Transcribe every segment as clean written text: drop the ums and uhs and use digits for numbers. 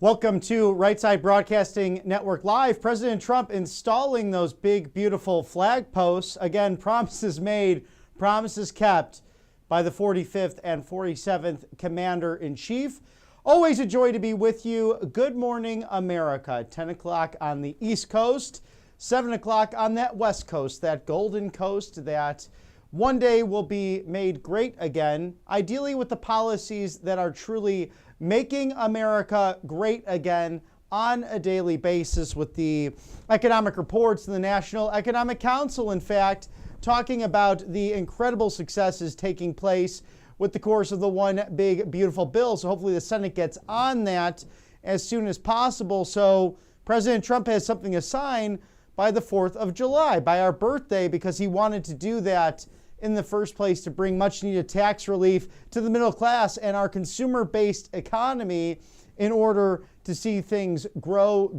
Welcome to Right Side Broadcasting Network Live. President Trump installing those big, beautiful flag posts. Again, promises made, promises kept by the 45th and 47th Commander-in-Chief. Always a joy to be with you. Good morning, America. 10 o'clock on the East Coast, 7 o'clock on that West Coast, that Golden Coast that one day will be made great again, ideally with the policies that are truly making America great again on a daily basis, with the economic reports and the National Economic Council, in fact, talking about the incredible successes taking place with the course of the one big beautiful bill. So hopefully the Senate gets on that as soon as possible. So President Trump has something to sign by the 4th of July, by our birthday, because he wanted to do that in the first place to bring much needed tax relief to the middle class and our consumer-based economy in order to see things grow,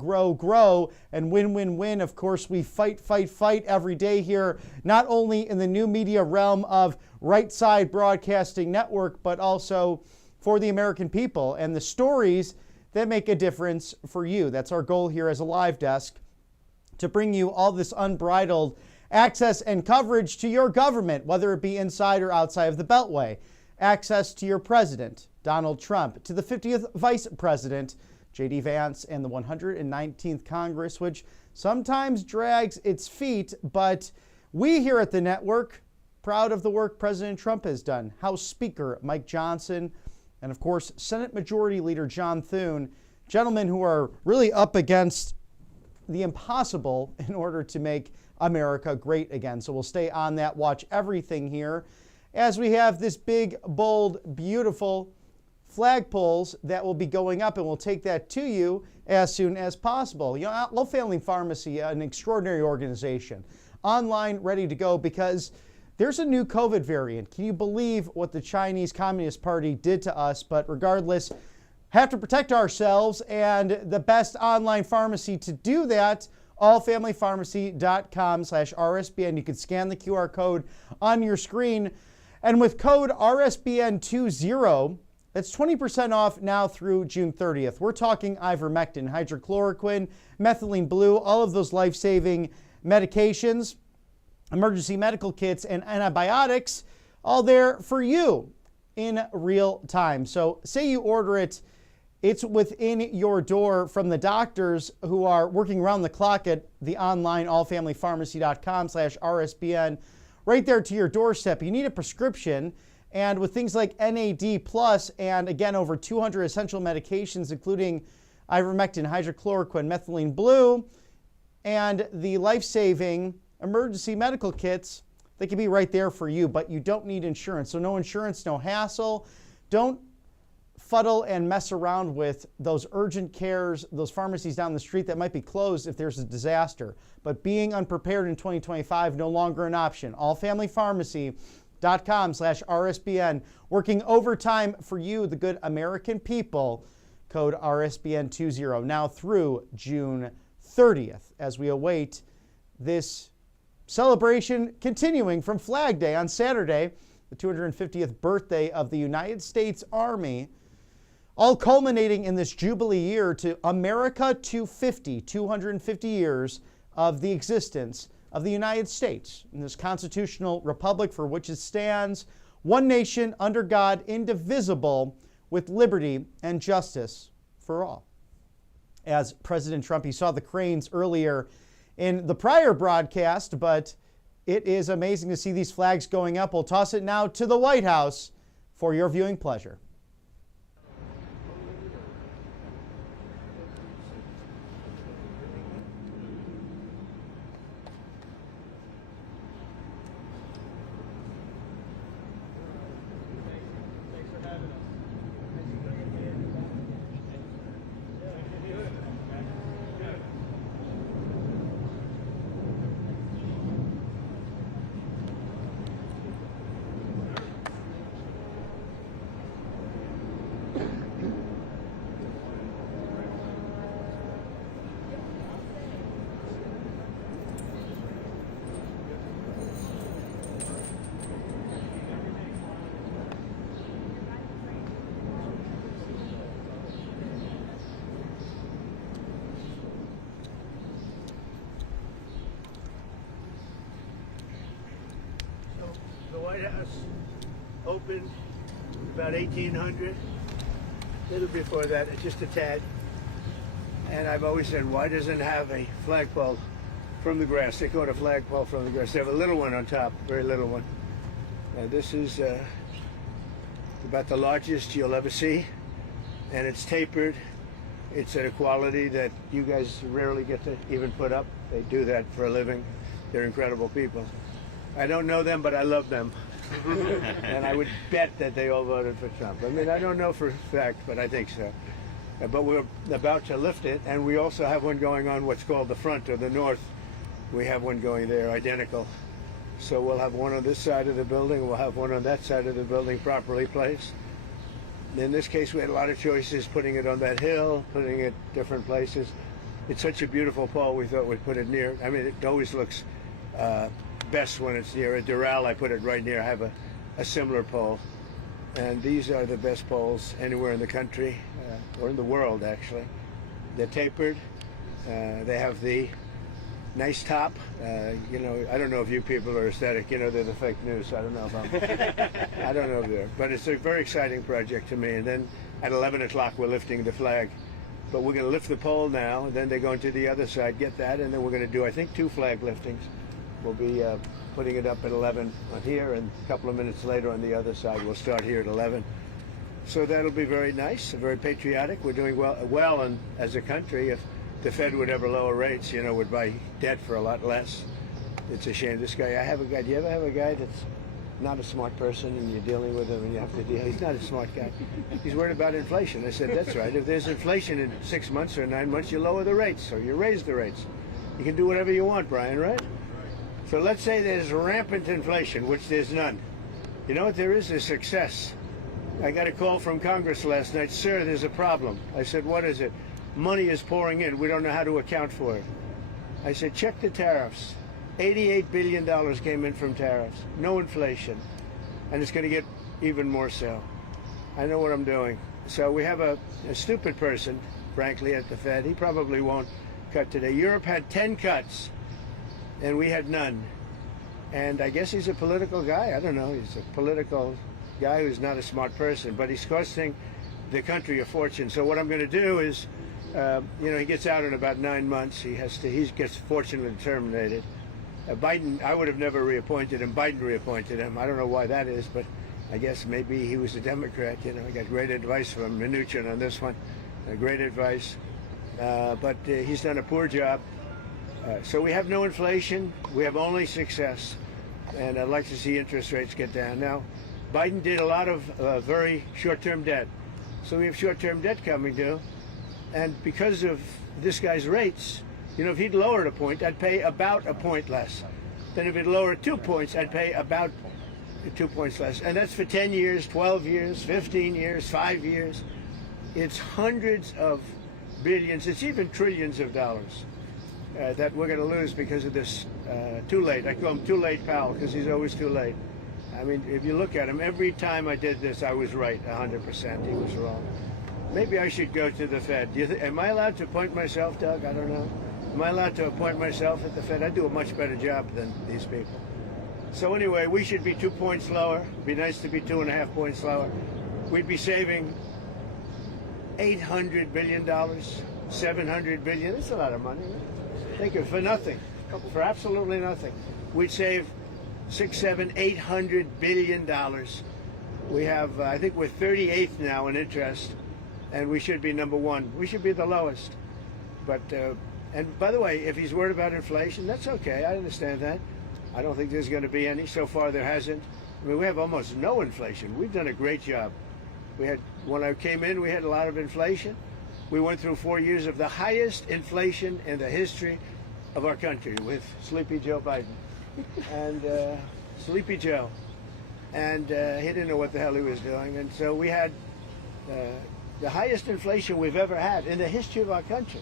and win. Of course, we fight every day here, not only in the new media realm of Right Side Broadcasting Network, but also for the American people and the stories that make a difference for you. That's our goal here as a live desk, to bring you all this unbridled access and coverage to your government, whether it be inside or outside of the Beltway. Access to your president, Donald Trump, to the 50th Vice President, J.D. Vance, and the 119th Congress, which sometimes drags its feet, but we here at the network, proud of the work President Trump has done. House Speaker Mike Johnson, and of course, Senate Majority Leader John Thune, gentlemen who are really up against the impossible in order to make America great again. So we'll stay on that, watch everything here as we have this big, bold, beautiful flagpoles that will be going up, and we'll take that to you as soon as possible. You know, Low Family Pharmacy, an extraordinary organization, online, ready to go, because there's a new COVID variant. Can you believe what the Chinese Communist Party did to us? But regardless, have to protect ourselves, and the best online pharmacy to do that, allfamilypharmacy.com/RSBN. You can scan the QR code on your screen. And with code RSBN20, that's 20% off now through June 30th. We're talking ivermectin, hydrochloroquine, methylene blue, all of those life-saving medications, emergency medical kits, and antibiotics, all there for you in real time. So say you order it, it's within your door from the doctors who are working around the clock at the online allfamilypharmacy.com/RSBN, right there to your doorstep. You need a prescription, and with things like NAD+, and again, over 200 essential medications, including ivermectin, hydrochloroquine, methylene blue, and the life-saving emergency medical kits, they can be right there for you, but you don't need insurance. So no insurance, no hassle. Don't fuddle and mess around with those urgent cares, those pharmacies down the street that might be closed if there's a disaster. But being unprepared in 2025, no longer an option. allfamilypharmacy.com/RSBN, working overtime for you, the good American people. Code RSBN20 now through June 30th, as we await this celebration continuing from Flag Day on Saturday, the 250th birthday of the United States Army, all culminating in this Jubilee year to America 250, 250 years of the existence of the United States in this constitutional republic for which it stands, one nation under God, indivisible, with liberty and justice for all. As President Trump, he saw the cranes earlier in the prior broadcast, but it is amazing to see these flags going up. We'll toss it now to the White House for your viewing pleasure. White House opened about 1800, a little before that, just a tad. And I've always said, why doesn't it have a flagpole from the grass? They call it a flagpole from the grass. They have a little one on top, very little one. This is about the largest you'll ever see, and it's tapered. It's at a quality that you guys rarely get to even put up. They do that for a living. They're incredible people. I don't know them, but I love them. And I would bet that they all voted for Trump. I mean, I don't know for a fact, but I think so. But we're about to lift it, and we also have one going on what's called the front or the north. We have one going there, identical. So we'll have one on this side of the building, we'll have one on that side of the building properly placed. In this case, we had a lot of choices, putting it on that hill, putting it different places. It's such a beautiful pole, we thought we'd put it near. I mean, it always looks best when it's near a Doral. I put it right near. I have a similar pole. And these are the best poles anywhere in the country, or in the world, actually. They're tapered. They have the nice top. You know, I don't know if you people are aesthetic. You know, they're the fake news. I don't know about I don't know if they're. But it's a very exciting project to me. And then at 11 o'clock, we're lifting the flag. But we're going to lift the pole now, and then they're going to the other side, get that, and then we're going to do, I think, 2 flag liftings. We'll be putting it up at 11 on here, and a couple of minutes later on the other side. We'll start here at 11. So that'll be very nice, very patriotic. We're doing well and as a country. If the Fed would ever lower rates, you know, would buy debt for a lot less. It's a shame. This guy, I have a guy, do you ever have a guy that's not a smart person and you're dealing with him and you have to deal? He's not a smart guy. He's worried about inflation. I said, that's right. If there's inflation in 6 months or 9 months, you lower the rates or you raise the rates. You can do whatever you want, Brian, right? So let's say there's rampant inflation, which there's none. You know what there is? There's success. I got a call from Congress last night. Sir, there's a problem. I said, what is it? Money is pouring in. We don't know how to account for it. I said, check the tariffs. $88 billion came in from tariffs. No inflation. And it's going to get even more so. I know what I'm doing. So we have a stupid person, frankly, at the Fed. He probably won't cut today. Europe had 10 cuts, and we had none. And I guess he's a political guy. I don't know. He's a political guy who's not a smart person, but he's costing the country a fortune. So what I'm going to do is, you know, he gets out in about 9 months. He gets fortunately terminated. Biden, I would have never reappointed him. Biden reappointed him. I don't know why that is, but I guess maybe he was a Democrat. You know, I got great advice from Mnuchin on this one. Great advice. But he's done a poor job. So we have no inflation. We have only success. And I'd like to see interest rates get down. Now, Biden did a lot of very short-term debt. So we have short-term debt coming due. And because of this guy's rates, you know, if he'd lowered a point, I'd pay about a point less. Then if he'd lowered 2 points, I'd pay about 2 points less. And that's for 10 years, 12 years, 15 years, 5 years. It's hundreds of billions. It's even trillions of dollars that we're going to lose because of this too late. I call him Too Late Powell because he's always too late. I mean, if you look at him, every time I did this, I was right 100%. He was wrong. Maybe I should go to the Fed. Am I allowed to appoint myself, Doug? I don't know. Am I allowed to appoint myself at the Fed? I do a much better job than these people. So anyway, we should be 2 points lower. It'd be nice to be 2.5 points lower. We'd be saving $800 billion, $700 billion. That's a lot of money, right? Think of it, for nothing, for absolutely nothing. We'd save $600, $700, $800 billion. We have, I think we're 38th now in interest, and we should be number 1. We should be the lowest. But, and by the way, if he's worried about inflation, that's okay. I understand that. I don't think there's going to be any. So far, there hasn't. I mean, we have almost no inflation. We've done a great job. When I came in, we had a lot of inflation. We went through 4 years of the highest inflation in the history of our country with Sleepy Joe Biden. And Sleepy Joe. And he didn't know what the hell he was doing. And so we had the highest inflation we've ever had in the history of our country.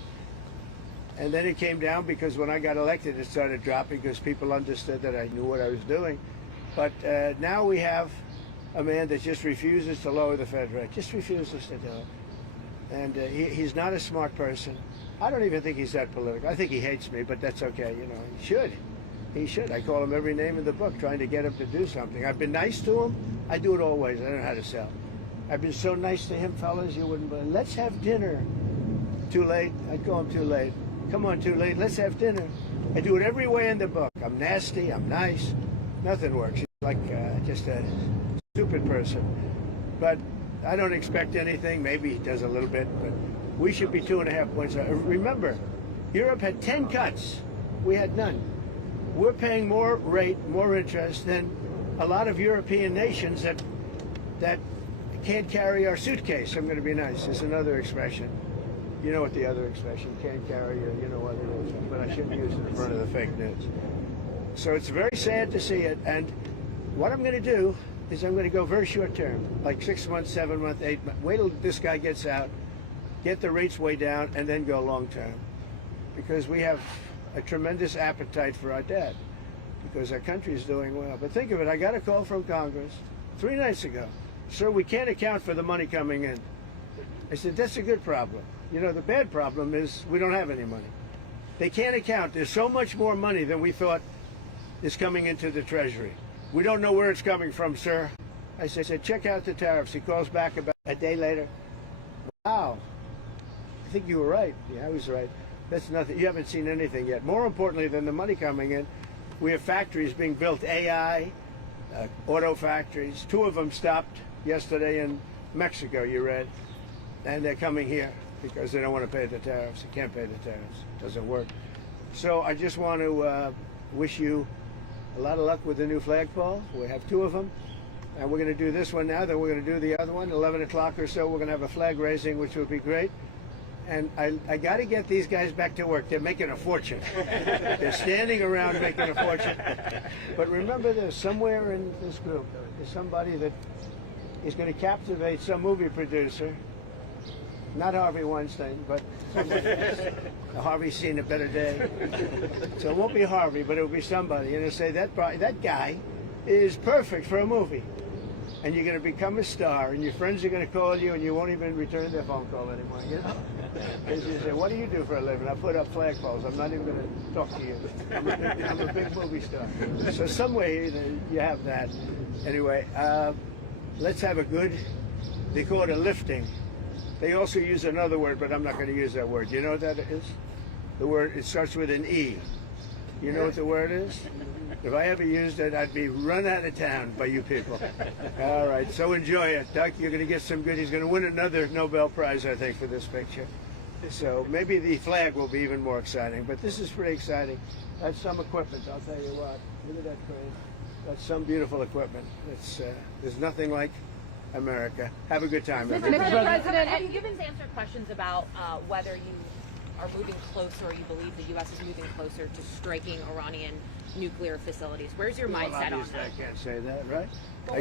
And then it came down because when I got elected, it started dropping because people understood that I knew what I was doing. But now we have a man that just refuses to lower the Fed rate, just refuses to do it. And he's not a smart person. I don't even think he's that political. I think he hates me, but that's okay. You know, he should. He should. I call him every name in the book, trying to get him to do something. I've been nice to him. I do it always. I don't know how to sell. I've been so nice to him, fellas, you wouldn't believe. Let's have dinner. Too late? I'd call him too late. Come on, too late. Let's have dinner. I do it every way in the book. I'm nasty. I'm nice. Nothing works. He's like just a stupid person. But I don't expect anything. Maybe he does a little bit, but we should be 2.5 points. Remember, Europe had 10 cuts. We had none. We're paying more rate, more interest than a lot of European nations that can't carry our suitcase. I'm going to be nice. It's another expression. You know what the other expression, can't carry your, you know what it is, but I shouldn't use it in front of the fake news. So it's very sad to see it, and what I'm going to do is I'm going to go very short term, like 6 months, 7 months, 8 months. Wait till this guy gets out, get the rates way down, and then go long term. Because we have a tremendous appetite for our debt, because our country is doing well. But think of it, I got a call from Congress 3 nights ago. Sir, we can't account for the money coming in. I said, that's a good problem. You know, the bad problem is we don't have any money. They can't account. There's so much more money than we thought is coming into the Treasury. We don't know where it's coming from, sir. I said, check out the tariffs. He calls back about a day later. Wow, I think you were right. Yeah, I was right. That's nothing. You haven't seen anything yet. More importantly than the money coming in, we have factories being built, AI, auto factories. 2 of them stopped yesterday in Mexico, you read, and they're coming here because they don't want to pay the tariffs. They can't pay the tariffs. It doesn't work. So I just want to wish you a lot of luck with the new flagpole. We have 2 of them, and we're going to do this one now, then we're going to do the other one, 11 o'clock or so. We're going to have a flag raising, which would be great. And I got to get these guys back to work. They're making a fortune. They're standing around making a fortune. But remember this, somewhere in this group is somebody that is going to captivate some movie producer. Not Harvey Weinstein, but somebody else. Harvey's seen a better day. So it won't be Harvey, but it'll be somebody. And they'll say, that guy is perfect for a movie. And you're going to become a star, and your friends are going to call you, and you won't even return their phone call anymore. You know? Because you say, what do you do for a living? I put up flagpoles. I'm not even going to talk to you. I'm a big movie star. So some way you have that. Anyway, let's have a good, they call it a lifting. They also use another word, but I'm not going to use that word. You know what that is? The word, it starts with an E. You know what the word is? If I ever used it, I'd be run out of town by you people. All right, so enjoy it. Doc, you're going to get some good. He's going to win another Nobel Prize, I think, for this picture. So maybe the flag will be even more exciting. But this is pretty exciting. That's some equipment, I'll tell you what. Look at that crane. That's some beautiful equipment. It's there's nothing like America. Have a good time, everybody. Mr. President, have you been answered questions about whether you are moving closer, or you believe the U.S. is moving closer to striking Iranian nuclear facilities? Where's your mindset on that? I can't say that, right?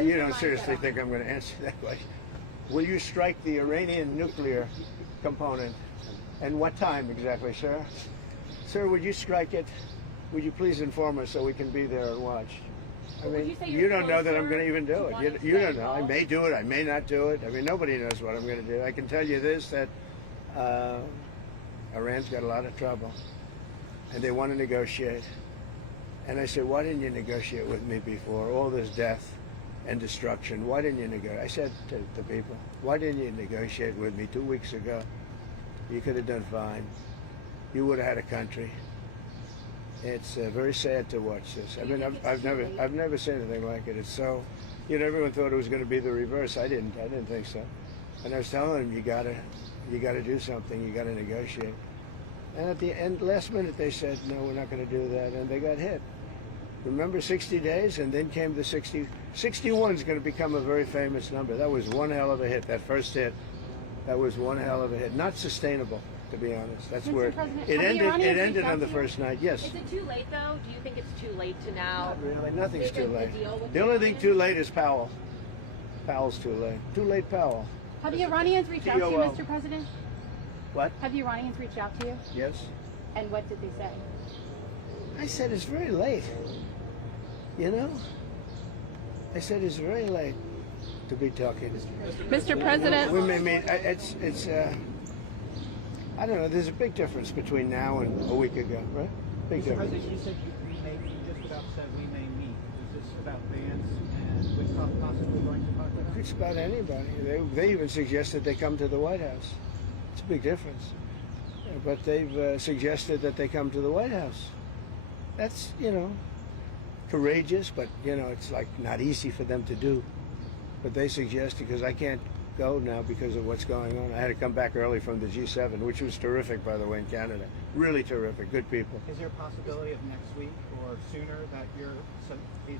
You don't seriously think I'm going to answer that question. Will you strike the Iranian nuclear component? And what time exactly, sir? Sir, would you strike it? Would you please inform us so we can be there and watch? I mean, you don't know that I'm going to even do it. You don't know. I may do it. I may not do it. I mean, nobody knows what I'm going to do. I can tell you this, that Iran's got a lot of trouble, and they want to negotiate. And I said, why didn't you negotiate with me before? All this death and destruction. Why didn't you negotiate? I said to the people, why didn't you negotiate with me 2 weeks ago? You could have done fine. You would have had a country. It's very sad to watch this. I mean, I've never seen anything like it. It's so, you know, everyone thought it was going to be the reverse. I didn't think so. And I was telling them, you gotta do something. You gotta negotiate. And at the end, last minute, they said, no, we're not going to do that, and they got hit. Remember 60 days, and then came the 60. 61 is going to become a very famous number. That was one hell of a hit. That first hit, that was one hell of a hit. Not sustainable, to be honest. That's where it ended. It ended on the first night. Yes. Is it too late, though? Do you think it's too late to now? Not really. Nothing's too late. The only thing too late is Powell. Powell's too late. Too late, Powell. Have the Iranians reached out to you, Mr. President? What? Have the Iranians reached out to you? Yes. And what did they say? I said it's very late. You know? I said it's very late to be talking. Mr. President. We may meet. It's. I don't know. There's a big difference between now and a week ago, right? Big difference. You said you may be just Trump said we may meet. Is this about Vance and Witkoff possibly going to talk about? It's about anybody. They even suggested they come to the White House. It's a big difference. But they've suggested that they come to the White House. That's, courageous, but, it's like not easy for them to do. But they suggested, because I can't go now because of what's going on. I had to come back early from the G7, which was terrific, by the way, in Canada. Really terrific, good people. Is there a possibility of next week or sooner that you're...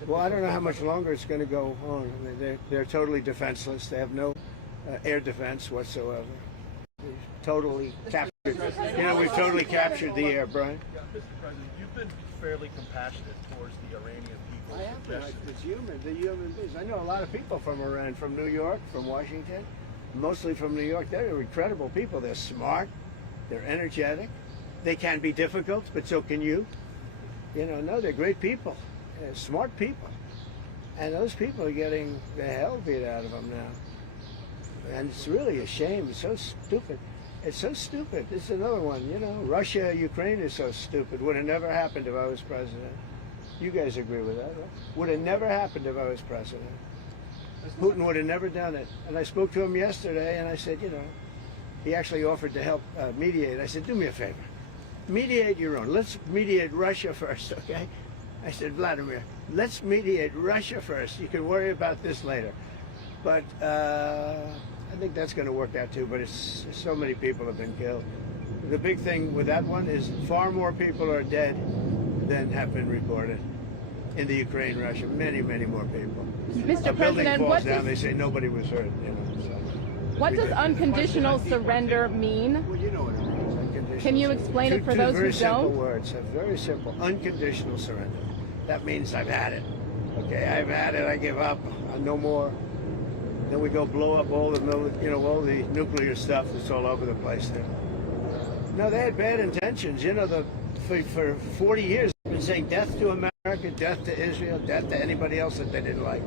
Well, I don't know how much longer it's going to go on. I mean, they're totally defenseless. They have no air defense whatsoever. We've totally captured. We've totally captured the air, Brian. Mr. President, you've been fairly compassionate towards the Iranian people. I have been. It's human. The human beings. I know a lot of people from Iran, from New York, from Washington, mostly from New York. They're incredible people. They're smart. They're energetic. They can be difficult, but so can you. No, they're great people. They're smart people. And those people are getting the hell beat out of them now. And it's really a shame. It's so stupid. It's so stupid. This is another one. Russia, Ukraine is so stupid. Would have never happened if I was president. You guys agree with that, right? Would have never happened if I was president. Putin would have never done it. And I spoke to him yesterday, and I said, he actually offered to help mediate. I said, do me a favor. Mediate your own. Let's mediate Russia first, okay? I said, Vladimir, let's mediate Russia first. You can worry about this later. But I think that's going to work out too, but it's so many people have been killed. The big thing with that one is far more people are dead than have been reported in the Ukraine, Russia. Many, many more people. Mr. A building President, falls down, they say nobody was hurt. So. What does unconditional surrender mean? Well, you know what it means. Unconditional Can you surrender. explain it for Two those who very simple don't? words. Very simple. Unconditional surrender. That means I've had it. Okay, I've had it. I give up. No more. Then we go blow up all the all the nuclear stuff that's all over the place there. No, they had bad intentions. For 40 years, they've been saying death to America, death to Israel, death to anybody else that they didn't like.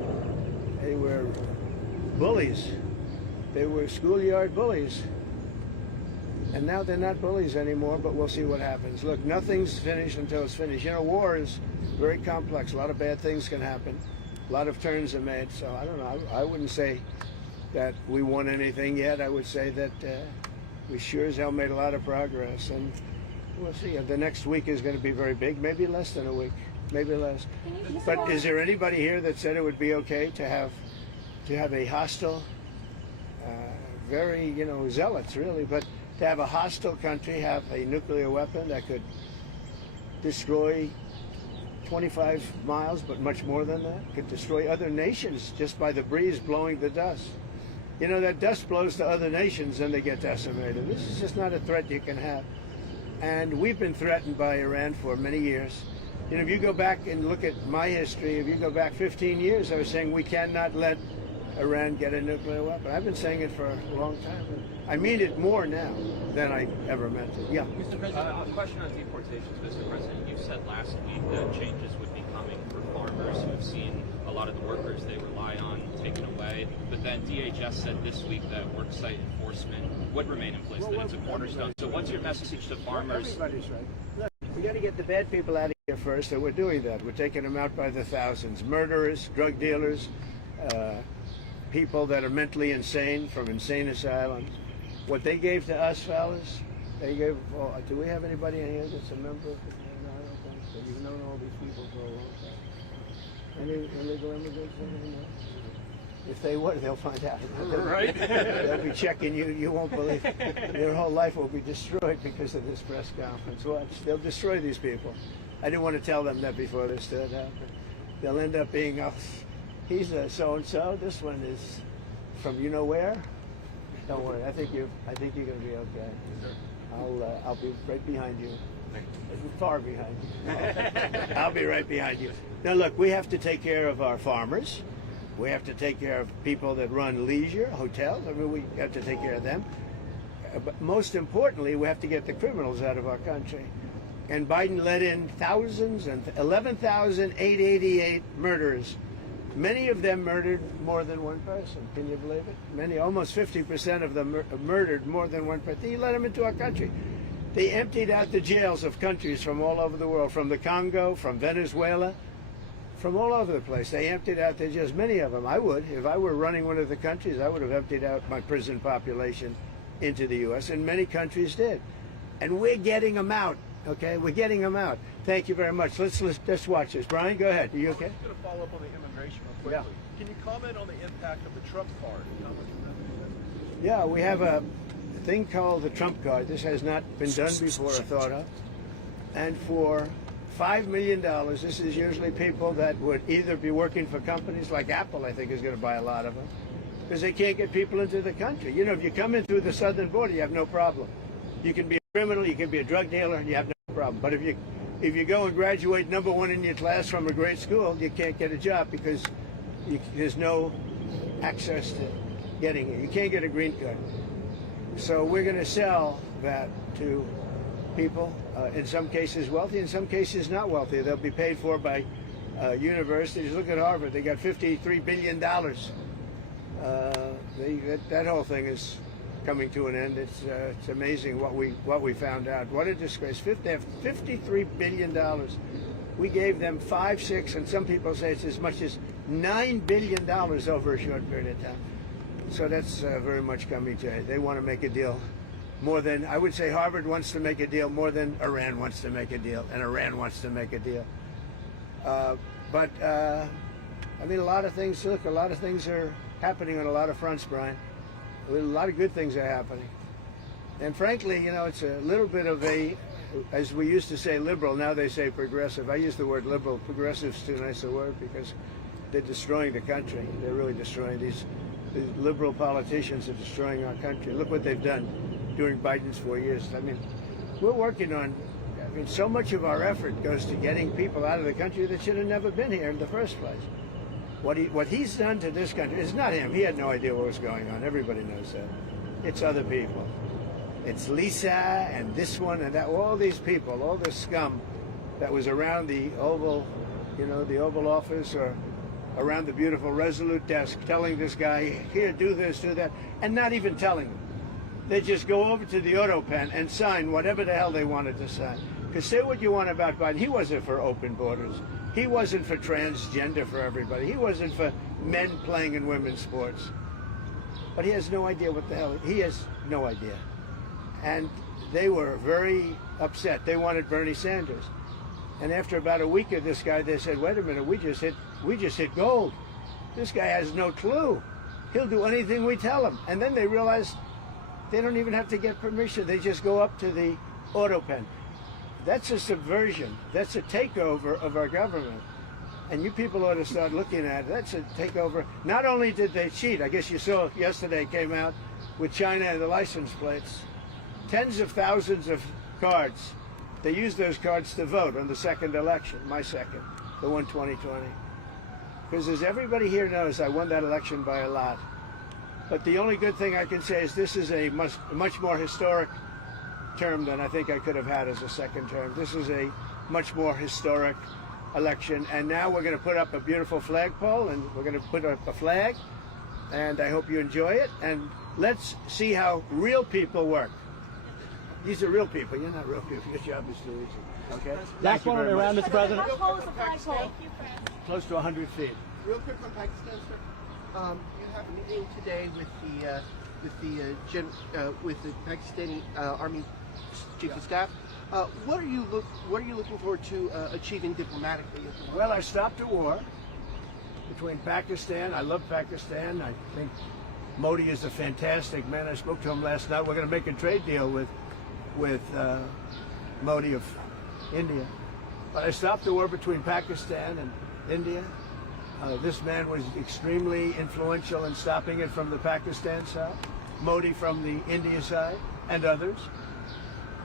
They were bullies. They were schoolyard bullies. And now they're not bullies anymore, but we'll see what happens. Look, nothing's finished until it's finished. War is very complex. A lot of bad things can happen. A lot of turns are made. So I don't know. I wouldn't say that we won anything yet. I would say that we sure as hell made a lot of progress. And we'll see. The next week is going to be very big. Maybe less than a week. Maybe less. But is there anybody here that said it would be okay to have a hostile, very, zealots really, but to have a hostile country have a nuclear weapon that could destroy 25 miles, but much more than that, could destroy other nations just by the breeze blowing the dust. That dust blows to other nations and they get decimated. This is just not a threat you can have. And we've been threatened by Iran for many years. If you go back and look at my history, if you go back 15 years, I was saying we cannot let Iran get a nuclear weapon. I've been saying it for a long time. I mean it more now than I ever meant it. Yeah. Mr. President, a question on deportations. Mr. President, you said last week that changes would be coming for farmers who have seen a lot of the workers they rely on taken away. But then DHS said this week that worksite enforcement would remain in place, that it's a cornerstone. So what's your message to farmers? Everybody's right. Look, we got to get the bad people out of here first, and we're doing that. We're taking them out by the thousands. Murderers, drug dealers, people that are mentally insane from insane asylums. What they gave to us, fellas, they gave. Oh, do we have anybody in here that's a member? No, I don't think so. You've known all these people for a long time. Any illegal immigrants in here? If they would, they'll find out. Right. They'll be checking you. You won't believe it. Your whole life will be destroyed because of this press conference. Watch. They'll destroy these people. I didn't want to tell them that before this did happen. They'll end up being, he's a so-and-so. This one is from you know where. Don't worry. I think you're going to be okay. I'll be right behind you. Far behind you. I'll be right behind you. Now look, we have to take care of our farmers. We have to take care of people that run leisure, hotels. I mean, we have to take care of them. But most importantly, we have to get the criminals out of our country. And Biden let in thousands and 11,888 murderers. Many of them murdered more than one person. Can you believe it? Almost 50% of them murdered more than one person. He let them into our country. They emptied out the jails of countries from all over the world, from the Congo, from Venezuela, from all over the place. They emptied out. There's just many of them. I would, if I were running one of the countries, I would have emptied out my prison population into the U.S., and many countries did. And we're getting them out, okay? We're getting them out. Thank you very much. Let's watch this. Brian, go ahead. Are you okay? I'm going to follow up on the immigration real quickly. Yeah. Can you comment on the impact of the Trump card? How much is that? Yeah, we have a thing called the Trump card. This has not been done before or thought of. And for $5 million, this is usually people that would either be working for companies like Apple, I think is going to buy a lot of them, because they can't get people into the country. You know, if you come in through the southern border, you have no problem. You can be a criminal, you can be a drug dealer, you have no problem. But if you go and graduate #1 in your class from a great school, you can't get a job because there's no access to getting it. You can't get a green card. So we're going to sell that to people, in some cases wealthy, in some cases not wealthy. They'll be paid for by universities. Look at Harvard. They got $53 billion. That whole thing is coming to an end. It's amazing what we found out. What a disgrace. They have $53 billion. We gave them 5, 6, and some people say it's as much as $9 billion over a short period of time. So that's very much coming to it. They want to make a deal more than, I would say Harvard wants to make a deal more than Iran wants to make a deal, and Iran wants to make a deal. I mean, a lot of things are happening on a lot of fronts, Brian. A lot of good things are happening. And frankly, you know, it's a little bit of a, as we used to say liberal, now they say progressive. I use the word liberal. Progressive's too nice a word because they're destroying the country. They're really destroying these liberal politicians are destroying our country. Look what they've done during Biden's 4 years. I mean, we're working on, I mean, so much of our effort goes to getting people out of the country that should have never been here in the first place. What he's done to this country, it's not him. He had no idea what was going on. Everybody knows that. It's other people. It's Lisa and this one and that, all these people, all this scum that was around the Oval, you know, the Oval Office or around the beautiful Resolute desk telling this guy, here, do this, do that, and not even telling him. They just go over to the auto pen and sign whatever the hell they wanted to sign. Because say what you want about Biden, he wasn't for open borders. He wasn't for transgender for everybody. He wasn't for men playing in women's sports. But he has no idea what the hell, he has no idea. And they were very upset. They wanted Bernie Sanders. And after about a week of this guy, they said, wait a minute, we just hit gold. This guy has no clue. He'll do anything we tell him. And then they realized they don't even have to get permission. They just go up to the auto pen. That's a subversion. That's a takeover of our government. And you people ought to start looking at it. That's a takeover. Not only did they cheat, I guess you saw yesterday came out with China and the license plates. Tens of thousands of cards. They used those cards to vote on the second election, my second, the one 2020. Because as everybody here knows, I won that election by a lot. But the only good thing I can say is this is a much more historic term than I think I could have had as a second term. This is a much more historic election. And now we're going to put up a beautiful flagpole, and we're going to put up a flag. And I hope you enjoy it. And let's see how real people work. These are real people. You're not real people. Your job is too easy. Okay? Last one around, Mr. President. How tall is the flagpole? Close to 100 feet. Real quick on Pakistan, sir. You have a meeting today with the Pakistani Army Chief of Staff. What are you looking forward to achieving diplomatically? Well, I stopped a war between Pakistan. I love Pakistan. I think Modi is a fantastic man. I spoke to him last night. We're going to make a trade deal with Modi of India. But I stopped the war between Pakistan and India. This man was extremely influential in stopping it from the Pakistan side, Modi from the India side, and others.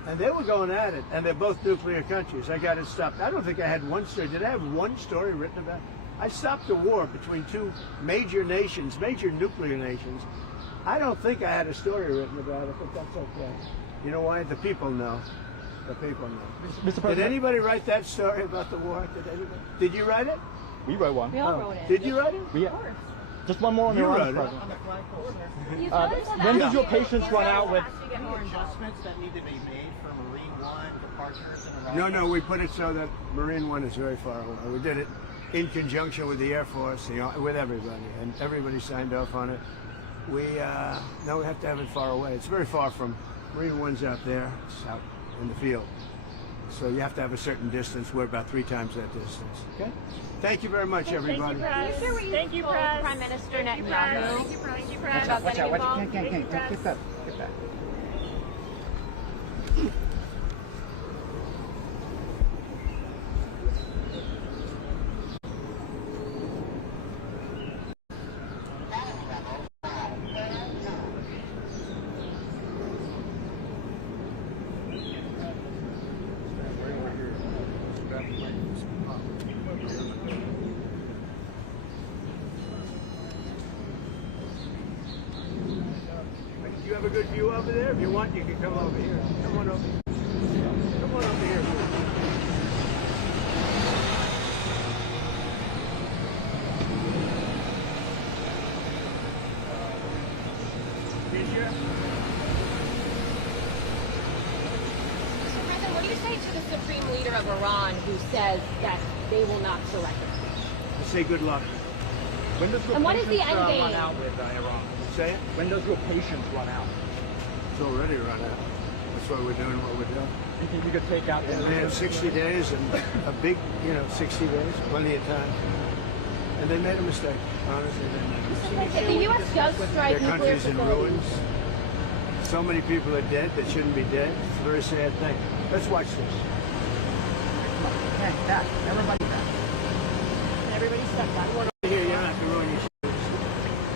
And they were going at it, and they're both nuclear countries. I got it stopped. I don't think I had one story. Did I have one story written about it? I stopped the war between two major nations, major nuclear nations. I don't think I had a story written about it, but that's okay. You know why? The people know. The people know. Mr. President. Did anybody write that story about the war? Did anybody? Did you write it? We wrote one. We all wrote it. Did you write it? We, just one more on You Iran, wrote it. President. When does your patience run out with? Adjustments that need to be made for Marine One departures in Iraq? No, we put it so that Marine One is very far away. We did it in conjunction with the Air Force, with everybody, and everybody signed off on it. Now we have to have it far away. It's very far from Marine One's out there. It's out in the field. So you have to have a certain distance. We're about 3 times that distance. Okay? Thank you very much, everybody. Thank you, Prime Minister Netanyahu. Thank you, Press. About getting involved. Get back. Do you have a good view over there? If you want, you can come over here. Come on over here. Come on over here. President, what do you say to the supreme leader of Iran who says that they will not surrender? I say good luck. When does your And what is the patience, end game? run out with Iran? Say it. When does your patience run out? It's already run out. That's why we're doing what we're doing. You think you could take out the They have 60 days and a big, 60 days, plenty of time. And they made a mistake. Honestly, they made a mistake. If the U.S. does strike Their nuclear country's in facilities, ruins. So many people are dead that shouldn't be dead. It's a very sad thing. Let's watch this. Back. Everybody back. everybody step back. Here, you don't have to ruin your shoes.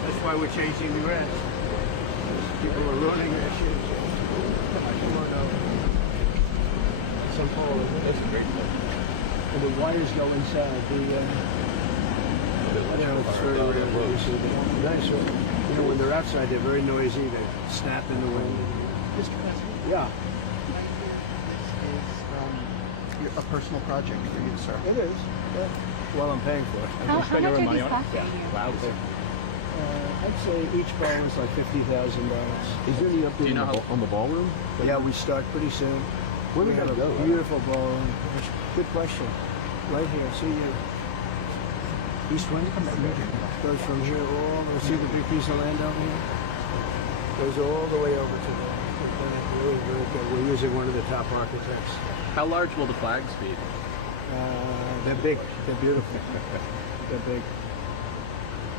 That's why we're changing the grass. People are ruining their shoes. Come on over. Some pole. That's a great place. And the wires go inside. It's very rare. You see the nice. When they're outside, they're very noisy. They snap in the wind. Mr. President, Yeah, this is a personal project for you, sir. it is. Yeah. Well, I'm paying for it. How much are these costing you? Wow. I'd say each ball is like $50,000. Is there any update on the ballroom? Yeah, we start pretty soon. Where we we have gotta a go? beautiful ballroom. Good question. Right here. See you. East wind goes from here all. See the big piece of land over here? Goes all the way over to there. Really, really good. We're using one of the top architects. How large will the flags be? They're big. They're beautiful. They're big.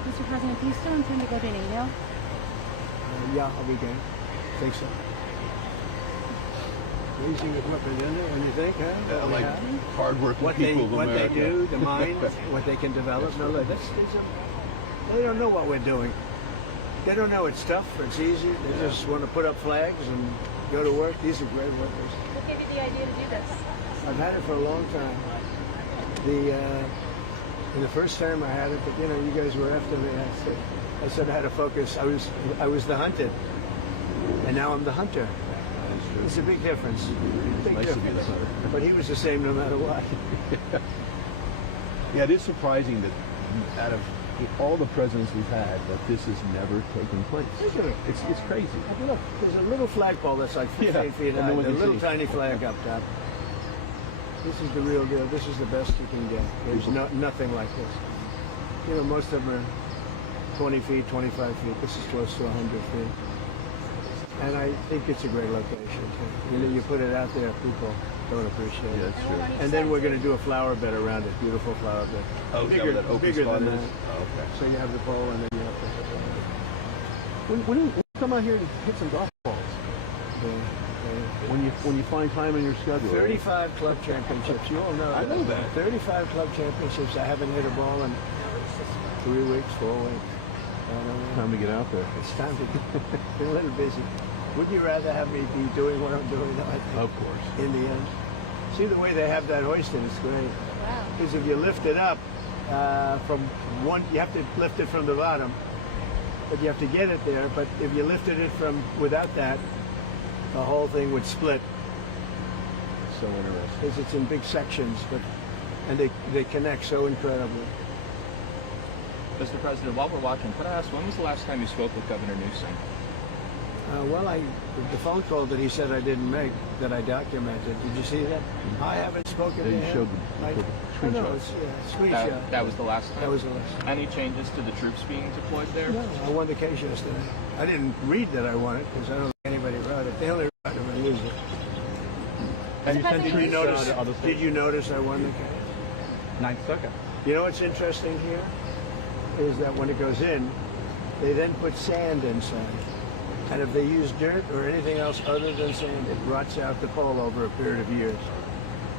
Mr. President, do you still intend to go to NATO? Yeah, I'll be game. Think so. Amazing equipment, isn't it? When you think, huh? Like hardworking What they people of America. do, the mind, what they can develop. No, look, they don't know what we're doing. They don't know it's tough or it's easy. They just want to put up flags and go to work. These are great workers. What gave you the idea to do this? I've had it for a long time. And the first time I had it, but you guys were after me. I said I had to focus. I was the hunted, and now I'm the hunter. It's a big difference. Big Nice to be difference. the hunter. But he was the same no matter what. Yeah, it is surprising that out of all the presidents we've had, that this has never taken place. Isn't it? It's crazy. Look, there's a little flagpole that's like 15 feet and high. no one A can little see. tiny flag up top. This is the real deal. This is the best you can get. There's nothing like this. Most of them are 20 feet, 25 feet. This is close to 100 feet. And I think it's a great location, too. You put it out there, people don't appreciate it. Yeah, that's true. And then we're going to do a flower bed around it, beautiful flower bed. Oh, is that where that open bigger spot than is? that. Oh, okay. So you have the pole and then you have the When you come out here and hit some golf balls, when you find time in your schedule. 35 club championships. You all know I know that. 35 club championships. I haven't hit a ball in 3 weeks, 4 weeks. Time to get out there. It's time to get a little busy. Wouldn't you rather have me be doing what I'm doing now? I think, Of course. in the end. See the way they have that hoisted? It's great. Wow. Because if you lift it up from one, you have to lift it from the bottom, but you have to get it there. But if you lifted it from without that, the whole thing would split So interesting. because it's in big sections. And they connect so incredibly. Mr. President, while we're watching, could I ask, when was the last time you spoke with Governor Newsom? The phone call that he said I didn't make, that I documented. Did you see that? I haven't spoken to You him. showed I the know, screenshot. it's screenshot. That was the last time? That was the last. Any changes to the troops being deployed there? No, I won the case yesterday. I didn't read that I won it because I don't think anybody wrote it. They only wrote it when they lose it. Did you notice I won the case? Ninth Circuit. You know what's interesting here is that when it goes in, they then put sand inside. And if they use dirt or anything else other than sand, it rots out the pole over a period of years.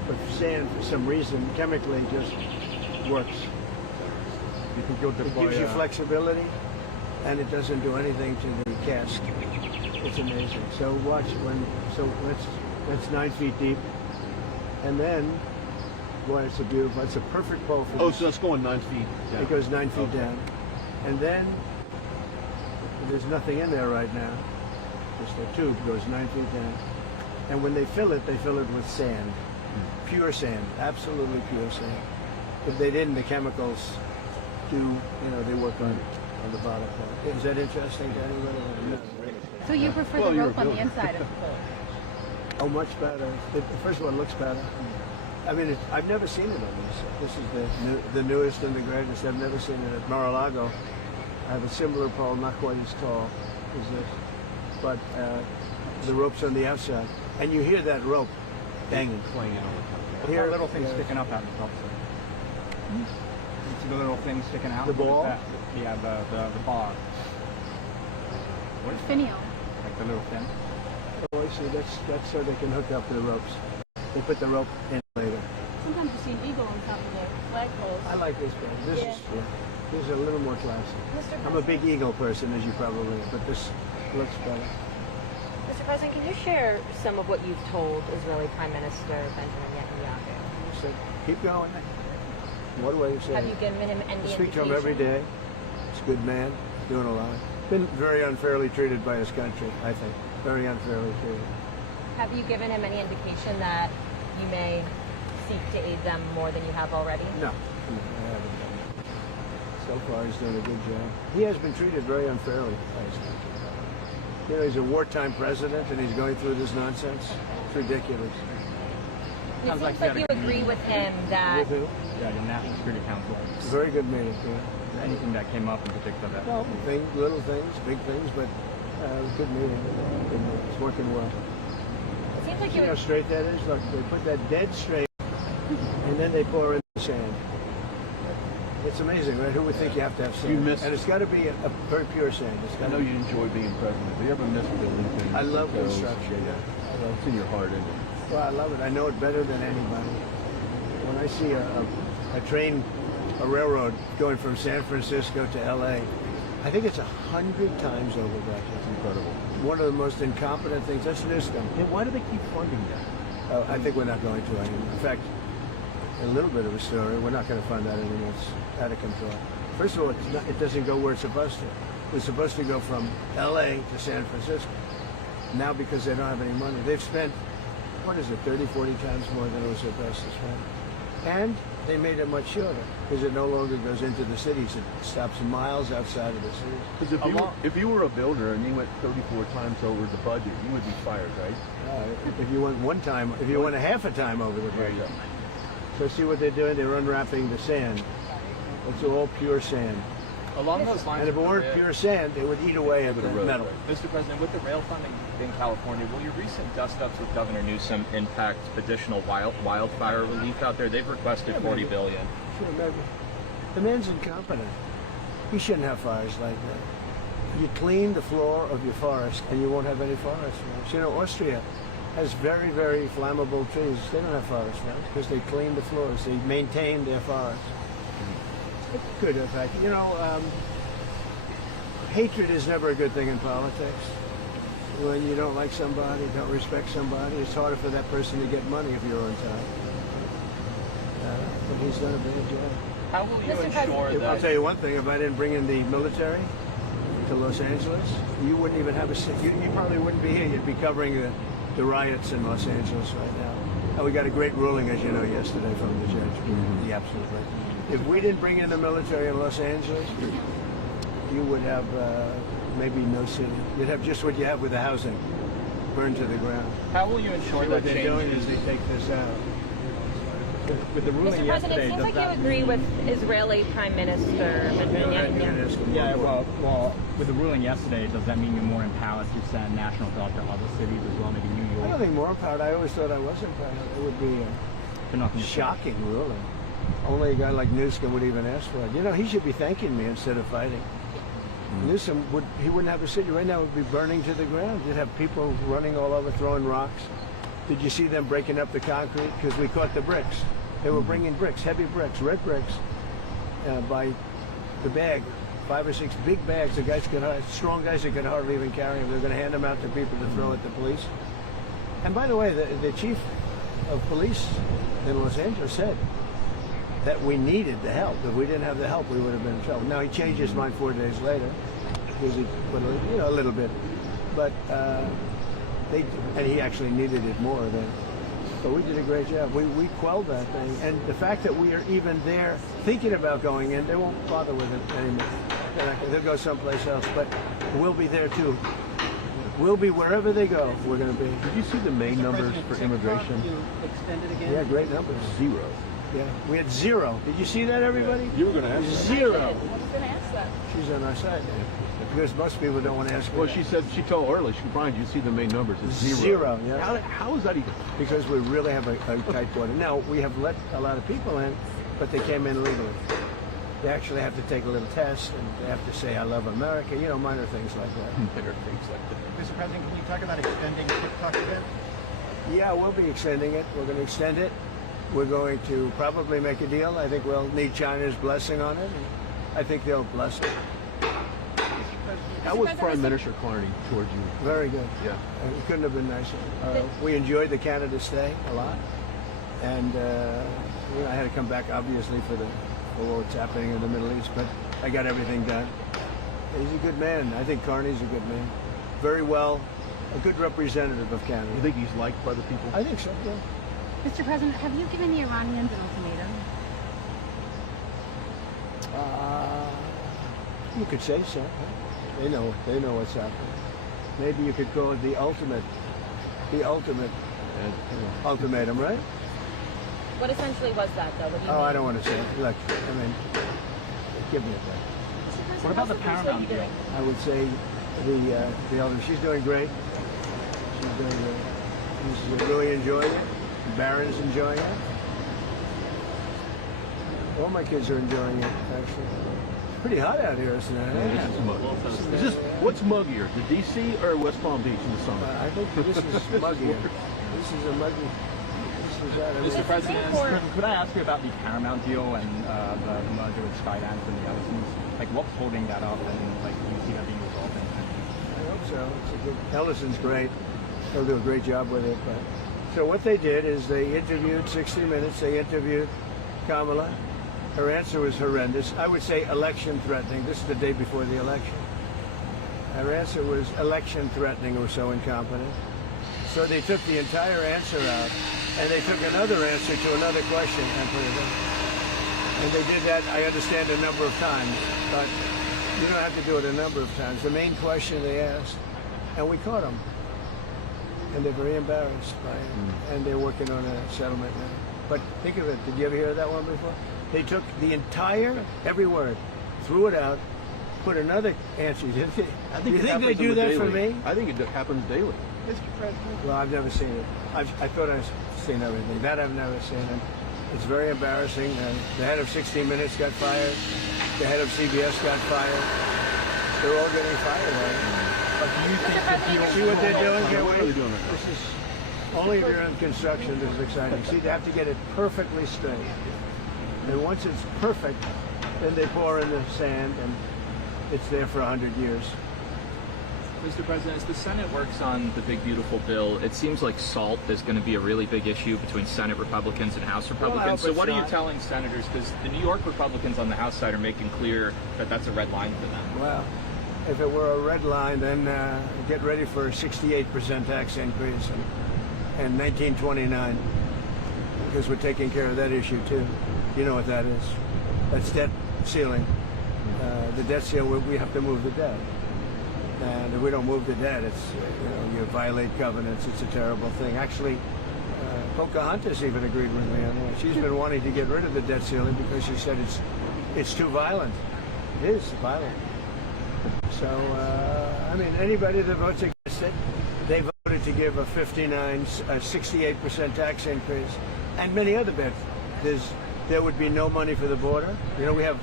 But sand, for some reason, chemically just works. You think you'll It deploy? gives you flexibility, and it doesn't do anything to the cast. It's amazing. So watch that's 9 feet deep, and then, boy, it's a perfect pole for Oh, this. so that's going 9 feet down. It goes 9 feet down, and then there's nothing in there right now. Just a tube goes 9 feet down, and when they fill it with sand, pure sand, absolutely pure sand. If they didn't, the chemicals they work on the bottom part. Is that interesting to anybody? No. So you prefer the rope on the inside of the pole? Oh, much better. First of all, it looks better. I mean, I've never seen it on this. This is the newest and the greatest. I've never seen it at Mar-a-Lago. I have a similar pole, not quite as tall as this, but the rope's on the outside, and you hear that rope banging, clanging all the time. What's that little thing sticking up out of the top, sir? It's the little thing sticking out. The What is ball? that? Yeah, the bar. What is that? Finial. Like the little fin? Oh, I see. That's so they can hook up the ropes. They put the rope in later. Sometimes you see an eagle on top of the flagpoles. I like this one. This is a little more classy. Mr. I'm a big eagle person, as you probably know, but this looks better. Mr. President, can you share some of what you've told Israeli Prime Minister Benjamin Netanyahu? So keep going. What do I say? Have you given him any I speak to him indication? every day. He's a good man, doing a lot. Been very unfairly treated by his country, I think. Very unfairly treated. Have you given him any indication that you may seek to aid them more than you have already? No, I haven't done it. So far, he's done a good job. He has been treated very unfairly by his country. You know, he's a wartime president, and he's going through this nonsense. It's ridiculous. It Sounds seems like like you agree with him that With who? Yeah, the National Security Council. It's a very good meeting. Yeah. Anything that came up in particular that? Well, little things, big things, but good meeting. It's working well. it seems like See you how would, straight that is? Look, they put that dead straight, and then they pour in the sand. It's amazing, right? Who would think you have to have sand? You miss- And it's got to be a very pure sand. It's I gotta know you enjoy being president. Do you ever miss building things? I love those? construction. Yeah. Well, it's in your heart, isn't it? Well, I love it. I know it better than anybody. When I see a train, a railroad going from San Francisco to L.A., I think it's 100 times over budget. It's incredible. One of the most incompetent things. That's new stuff. Yeah, why do they keep funding that? I think we're not going to anymore. In fact, a little bit of a story. We're not going to fund that anymore. It's out of control. First of all, it doesn't go where it's supposed to. It was supposed to go from L.A. to San Francisco. Now, because they don't have any money, they've spent, 30, 40 times more than it was supposed to spend. And they made it much shorter because it no longer goes into the cities. It stops miles outside of the cities. Because if you were a builder and you went 34 times over the budget, you would be fired, right? If you went a half a time over the There you budget. go. So see what they're doing? They're unwrapping the sand. It's all pure sand. Along those lines, And if it weren't pure sand, it would eat away at the road, metal. right. Mr. President, with the rail funding in California, will your recent dust-ups with Governor Newsom impact additional wildfire relief out there? They've requested $40 billion. Sure, maybe. The man's incompetent. He shouldn't have fires like that. You clean the floor of your forest and you won't have any forest fires. You know, Austria has very, very flammable trees. They don't have forest fires because they clean the floors. They maintain their forests. It could affect. You know, hatred is never a good thing in politics. When you don't like somebody, don't respect somebody, it's harder for that person to get money if you're on top. But he's done a bad job. How will you Mr. ensure President, I'll that? tell you one thing, if I didn't bring in the military to Los Angeles, you wouldn't even have you probably wouldn't be here. You'd be covering the riots in Los Angeles right now. And we got a great ruling, as you know, yesterday from the judge. The absolute right. If we didn't bring in the military in Los Angeles, you would have maybe no city. You'd have just what you have with the housing, burned to the ground. How will you ensure What that they're doing is changes they take this out. with the ruling Mr. President, yesterday? it seems does like you that agree with Israeli Prime Minister Netanyahu. Yeah, well, with the ruling yesterday, does that mean you're more empowered to send National Guard to other cities as well, maybe New I York? don't think more empowered. I always thought I was empowered. It would be They're not gonna- shocking ruling. Only a guy like Newsom would even ask for it. You know, he should be thanking me instead of fighting. Newsom wouldn't have a city right now. It would be burning to the ground. You'd have people running all over, throwing rocks. Did you see them breaking up the concrete? Because we caught the bricks. They were bringing bricks, heavy bricks, red bricks, by the bag, 5 or 6 big bags. The guys strong guys that could hardly even carry them. They're going to hand them out to people to throw at the police. And by the way, the chief of police in Los Angeles said that we needed the help. If we didn't have the help, we would have been in trouble. Now he changed his mind 4 days later because he put a little bit, but and he actually needed it more than. So we did a great job. We quelled that thing, and the fact that we are even there thinking about going in, they won't bother with it anymore. They'll go someplace else, but we'll be there too. We'll be wherever they go. We're going to be. Did you see the main numbers for immigration? Extended again? Yeah, great numbers. 0. Yeah, we had 0. Did you see that, everybody? You were going to ask. 0. I was going to ask that. She's on our side. Because most people don't want to ask her Well, that. she said, she told earlier, she Brian, you see the main numbers, it's 0. 0, yeah. How is that even? Because we really have a tight border. Now, we have let a lot of people in, but they came in legally. They actually have to take a little test, and they have to say, I love America, minor things like that. Bigger things like that. Mr. President, can we talk about extending TikTok a bit? Yeah, we'll be extending it. We're going to extend it. We're going to probably make a deal. I think we'll need China's blessing on it. And I think they'll bless it. How was Prime Minister Carney towards you? Very good. Yeah. It couldn't have been nicer. We enjoyed the Canada stay a lot. And I had to come back, obviously, for what's happening in the Middle East. But I got everything done. He's a good man. I think Carney's a good man. Very well, a good representative of Canada. You think he's liked by the people? I think so, yeah. Mr. President, have you given the Iranians an ultimatum? You could say so. They know what's happening. Maybe you could call it the ultimate ultimatum, right? What essentially was that, though? What do you Oh, mean? I don't want to say it. Look, give me a break. What about the Paramount deal? I would say the elder. She's doing great. She's doing great. She's really enjoying it. Barron's enjoying it. All my kids are enjoying it, actually. It's pretty hot out here, isn't it? This is muggy. What's muggier, the DC or West Palm Beach in the summer? I think this is muggier. This is a muggy. This is that. Mr. President, could I ask you about the Paramount deal and the merger with Skydance and the Ellisons? Like, what's holding that up, and do you see that being resolved? I hope so. Ellison's great. They'll do a great job with it. So what they did is they interviewed 60 Minutes. They interviewed Kamala. Her answer was horrendous. I would say election threatening. This is the day before the election. Her answer was election threatening or so incompetent. So they took the entire answer out, and they took another answer to another question and put it in. And they did that, I understand, a number of times, but you don't have to do it a number of times. The main question they asked, and we caught them. And they're very embarrassed by it, and they're working on a settlement now. But think of it, did you ever hear that one before? They took the entire, every word, threw it out, put another answer, didn't they? You think they do that for me? I think it happens daily. Mr. President. Well, I've never seen it. I thought I've seen everything. That I've never seen. And it's very embarrassing. The head of 60 Minutes got fired. The head of CBS got fired. They're all getting fired. But do you think that See what they're doing? What are they doing right now? This is only if you're in construction. This is exciting. See, they have to get it perfectly straight. And once it's perfect, then they pour in the sand, and it's there for 100 years. Mr. President, as the Senate works on the big, beautiful bill, it seems like SALT is going to be a really big issue between Senate Republicans and House Republicans. So what are you telling senators? Because the New York Republicans on the House side are making clear that that's a red line for them. Well, if it were a red line, then get ready for a 68% tax increase in 1929, because we're taking care of that issue too. You know what that is? That's debt ceiling. The debt ceiling, we have to move the debt. And if we don't move the debt, it's you violate covenants. It's a terrible thing. Actually, Pocahontas even agreed with me on that. She's been wanting to get rid of the debt ceiling because she said it's too violent. It is violent. So I mean, anybody that votes against it, they voted to give a 68% tax increase, and many other bets. There would be no money for the border. We have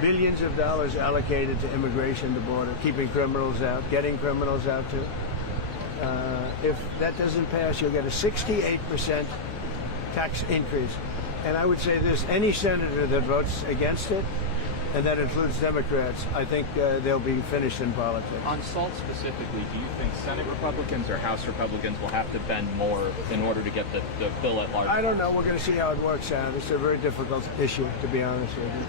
billions of dollars allocated to immigration, the border, keeping criminals out, getting criminals out too. If that doesn't pass, you'll get a 68% tax increase. And I would say this, any senator that votes against it, and that includes Democrats, I think they'll be finished in politics. On SALT specifically, do you think Senate Republicans or House Republicans will have to bend more in order to get the bill at large? I don't know. We're going to see how it works out. It's a very difficult issue, to be honest with you.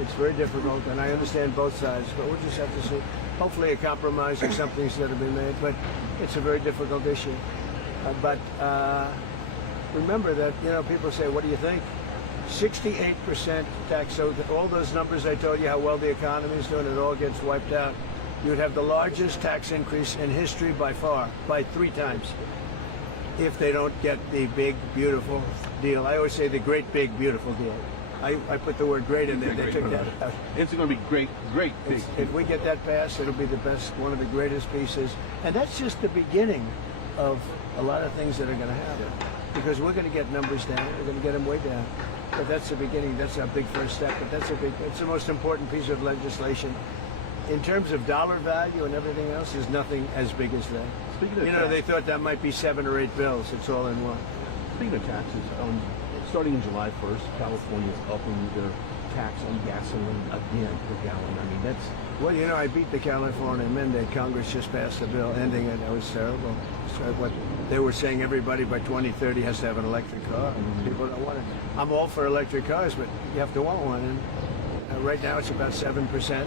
It's very difficult, and I understand both sides, but we'll just have to see. Hopefully a compromise or something's going to be made, but it's a very difficult issue. But remember that, people say, what do you think? 68% tax, so all those numbers I told you, how well the economy is doing, it all gets wiped out. You'd have the largest tax increase in history by far, by 3 times, if they don't get the big, beautiful deal. I always say the great, big, beautiful deal. I put the word great in there. They took that out. It's going to be great, big. If we get that passed, it'll be the best, one of the greatest pieces. And that's just the beginning of a lot of things that are going to happen. Because we're going to get numbers down. We're going to get them way down. But that's the beginning. That's a big first step. But it's the most important piece of legislation. In terms of dollar value and everything else, there's nothing as big as that. Speaking of they thought that might be 7 or 8 bills. It's all in one. Speaking of taxes, starting in July 1st, California is upping their tax on gasoline again per gallon. I mean, that's... Well, I beat the California mandate. Congress just passed a bill ending it. That was terrible. So what they were saying, everybody by 2030 has to have an electric car. People don't want it. I'm all for electric cars, but you have to want one. And right now it's about 7%.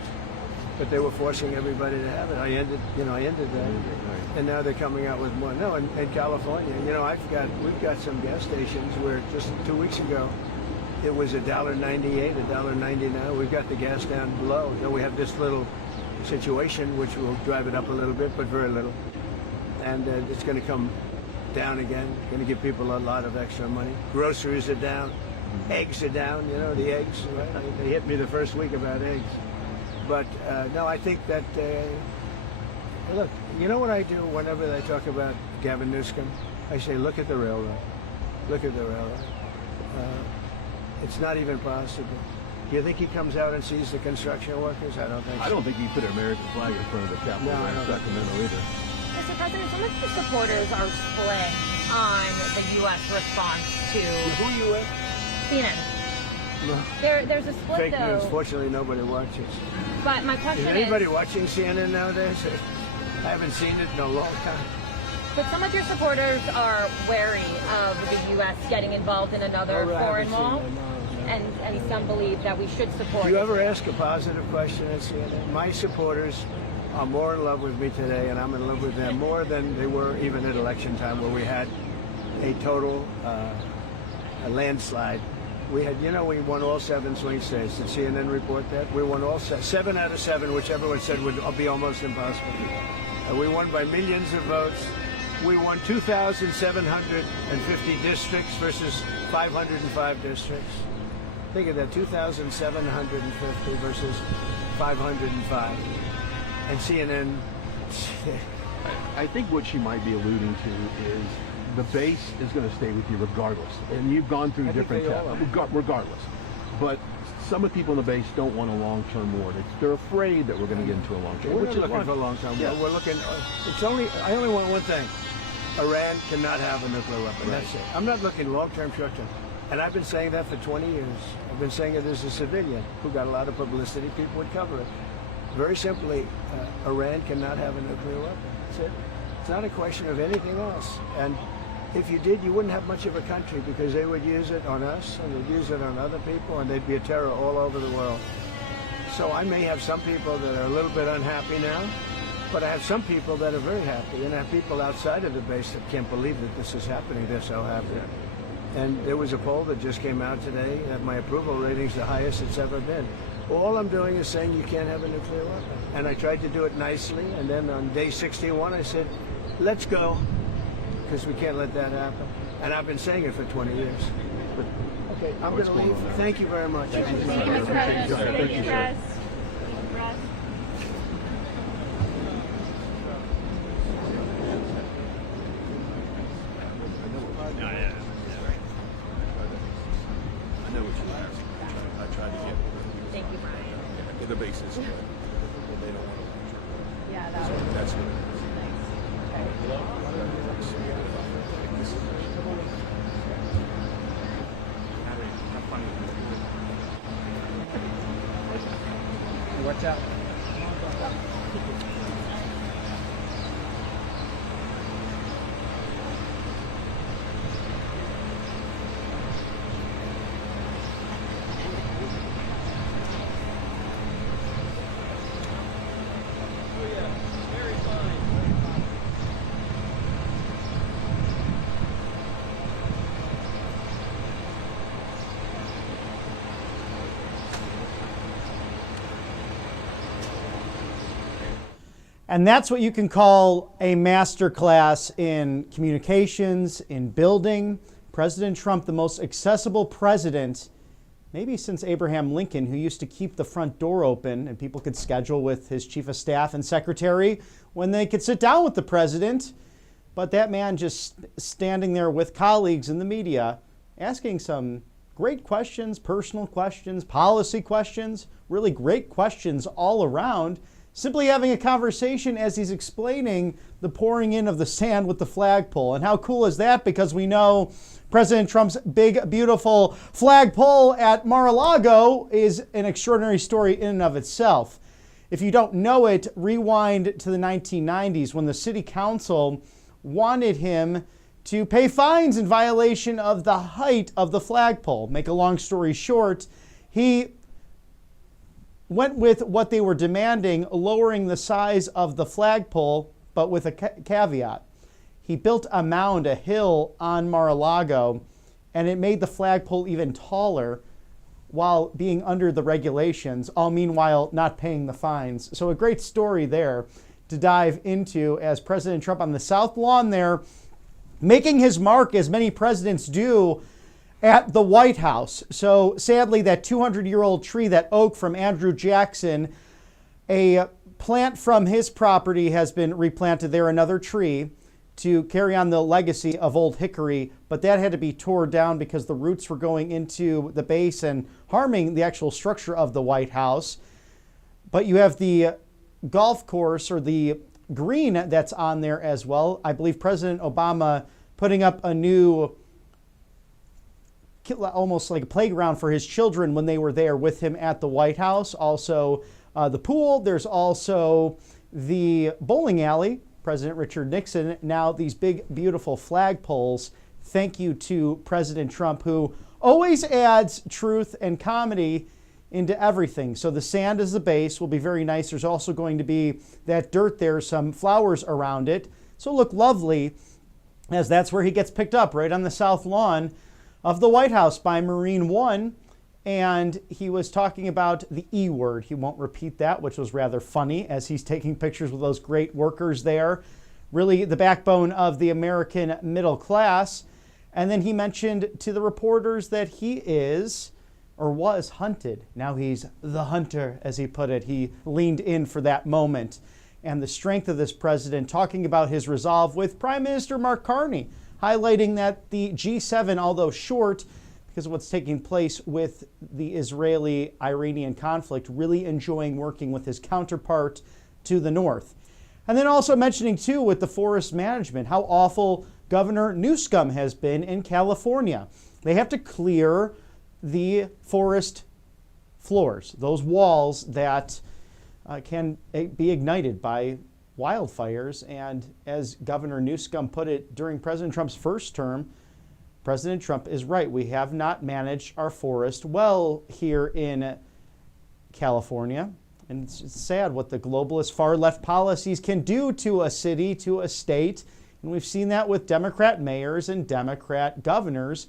But they were forcing everybody to have it. I ended that. And now they're coming out with more. No, in California, we've got some gas stations where just 2 weeks ago, it was $1.98, $1.99. We've got the gas down below. We have this little situation which will drive it up a little bit, but very little. And it's going to come down again. Going to give people a lot of extra money. Groceries are down. Eggs are down. The eggs. Right? They hit me the first week about eggs. But no, I think that, look, you know what I do whenever they talk about Gavin Newsom? I say, look at the railroad. Look at the railroad. It's not even possible. Do you think he comes out and sees the construction workers? I don't think so. I don't think he put an American flag in front of the Capitol in Sacramento either. Mr. President, some of your supporters are split on the U.S. response to... Who you with? CNN. No. There's a split, Fake though. news. Fortunately, nobody watches. But my question is anybody watching CNN nowadays? I haven't seen it in a long time. But some of your supporters are wary of the U.S. getting involved in another foreign wall, and some believe that we should support. Do you ever ask a positive question at CNN? My supporters are more in love with me today, and I'm in love with them more than they were even at election time, where we had a total a landslide. We had, we won all 7 swing states. Did CNN report that? We won all 7 out of 7, which everyone said would be almost impossible. We won by millions of votes. We won 2,750 districts versus 505 districts. Think of that, 2,750 versus 505. And CNN... I think what she might be alluding to is the base is going to stay with you regardless. And you've gone through different tests, regardless. But some of the people in the base don't want a long-term war. They're afraid that we're going to get into a long-term war. We're not looking for a long-term war. We're looking... I only want one thing. Iran cannot have a nuclear weapon. Right. That's it. I'm not looking long-term, short-term. And I've been saying that for 20 years. I've been saying it as a civilian who got a lot of publicity. People would cover it. Very simply, Iran cannot have a nuclear weapon. That's it. It's not a question of anything else. And if you did, you wouldn't have much of a country, because they would use it on us and they'd use it on other people, and they'd be a terror all over the world. So I may have some people that are a little bit unhappy now, but I have some people that are very happy, and I have people outside of the base that can't believe that this is happening. They're so happy. And there was a poll that just came out today that my approval rating's the highest it's ever been. All I'm doing is saying you can't have a nuclear weapon. And I tried to do it nicely, and then on day 61 I said, let's go, because we can't let that happen. And I've been saying it for 20 years. But, okay, I'm going to leave. Thank you very much. Thank you, Mr. President. Thank you, guys. I know what you're asking. I tried to get Thank you, Brian. the basis, but they don't want to. Yeah, that was That's what it Watch out. And that's what you can call a masterclass in communications, in building. President Trump, the most accessible president, maybe since Abraham Lincoln, who used to keep the front door open and people could schedule with his chief of staff and secretary when they could sit down with the president. But that man just standing there with colleagues in the media, asking some great questions, personal questions, policy questions, really great questions all around. Simply having a conversation as he's explaining the pouring in of the sand with the flagpole. And how cool is that? Because we know President Trump's big, beautiful flagpole at Mar-a-Lago is an extraordinary story in and of itself. If you don't know it, rewind to the 1990s when the city council wanted him to pay fines in violation of the height of the flagpole. Make a long story short, he went with what they were demanding, lowering the size of the flagpole, but with a caveat. He built a mound, a hill on Mar-a-Lago, and it made the flagpole even taller while being under the regulations, all meanwhile not paying the fines. So a great story there to dive into as President Trump on the South Lawn there, making his mark as many presidents do at the White House. So sadly, that 200-year-old tree, that oak from Andrew Jackson, a plant from his property has been replanted there, another tree, to carry on the legacy of Old Hickory, but that had to be torn down because the roots were going into the base and harming the actual structure of the White House. But you have the golf course, or the green, that's on there as well. I believe President Obama putting up a new, almost like a playground for his children when they were there with him at the White House. Also the pool. There's also the bowling alley. President Richard Nixon. Now these big, beautiful flagpoles. Thank you to President Trump, who always adds truth and comedy into everything. So the sand is the base, will be very nice. There's also going to be that dirt there, some flowers around it. So look lovely, as that's where he gets picked up, right on the South Lawn of the White House by Marine One. And he was talking about the E word. He won't repeat that, which was rather funny as he's taking pictures with those great workers there. Really the backbone of the American middle class. And then he mentioned to the reporters that he is, or was, hunted. Now he's the hunter, as he put it. He leaned in for that moment. And the strength of this president, talking about his resolve with Prime Minister Mark Carney, highlighting that the G7, although short, because of what's taking place with the Israeli-Iranian conflict, really enjoying working with his counterpart to the north. And then also mentioning, too, with the forest management, how awful Governor Newsom has been in California. They have to clear the forest floors, those walls that can be ignited by wildfires. And as Governor Newsom put it during President Trump's first term, President Trump is right. We have not managed our forest well here in California. And it's sad what the globalist far left policies can do to a city, to a state. And we've seen that with Democrat mayors and Democrat governors.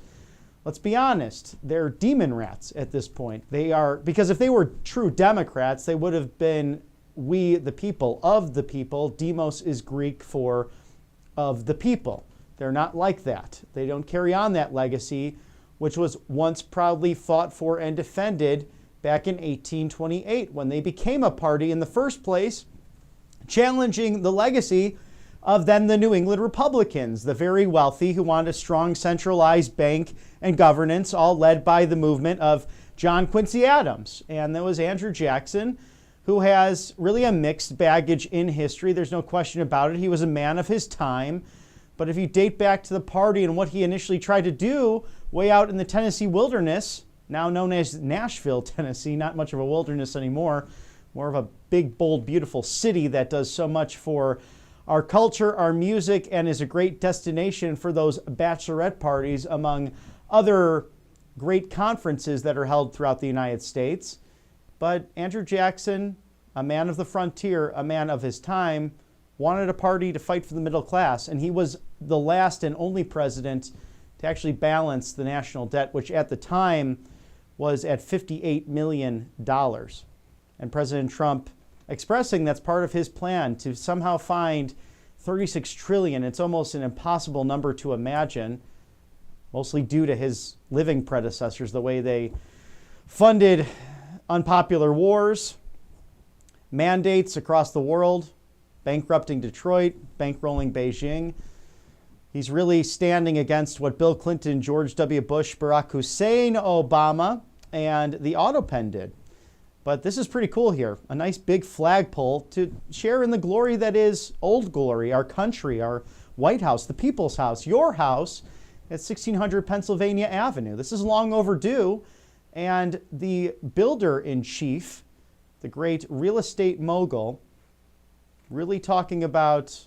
let's be honest, they're demon rats at this point. They are, because if they were true Democrats, they would have been we the people, of the people. Demos is Greek for of the people. They're not like that. They don't carry on that legacy, which was once proudly fought for and defended back in 1828 when they became a party in the first place, challenging the legacy of then the New England Republicans, the very wealthy who wanted a strong centralized bank and governance, all led by the movement of John Quincy Adams. And there was Andrew Jackson, who has really a mixed baggage in history. There's no question about it. He was a man of his time. But if you date back to the party and what he initially tried to do way out in the Tennessee wilderness, now known as Nashville, Tennessee, not much of a wilderness anymore, more of a big, bold, beautiful city that does so much for our culture, our music, and is a great destination for those bachelorette parties among other great conferences that are held throughout the United States. But Andrew Jackson, a man of the frontier, a man of his time, wanted a party to fight for the middle class, and he was the last and only president to actually balance the national debt, which at the time was at $58 million. And President Trump expressing that's part of his plan to somehow find $36 trillion. It's almost an impossible number to imagine, mostly due to his living predecessors, the way they funded unpopular wars, mandates across the world, bankrupting Detroit, bankrolling Beijing. He's really standing against what Bill Clinton, George W. Bush, Barack Hussein Obama, and the auto pen did. But this is pretty cool here. A nice big flagpole to share in the glory that is Old Glory, our country, our White House, the People's House, your house at 1600 Pennsylvania Avenue. This is long overdue. And the builder-in-chief, the great real estate mogul, really talking about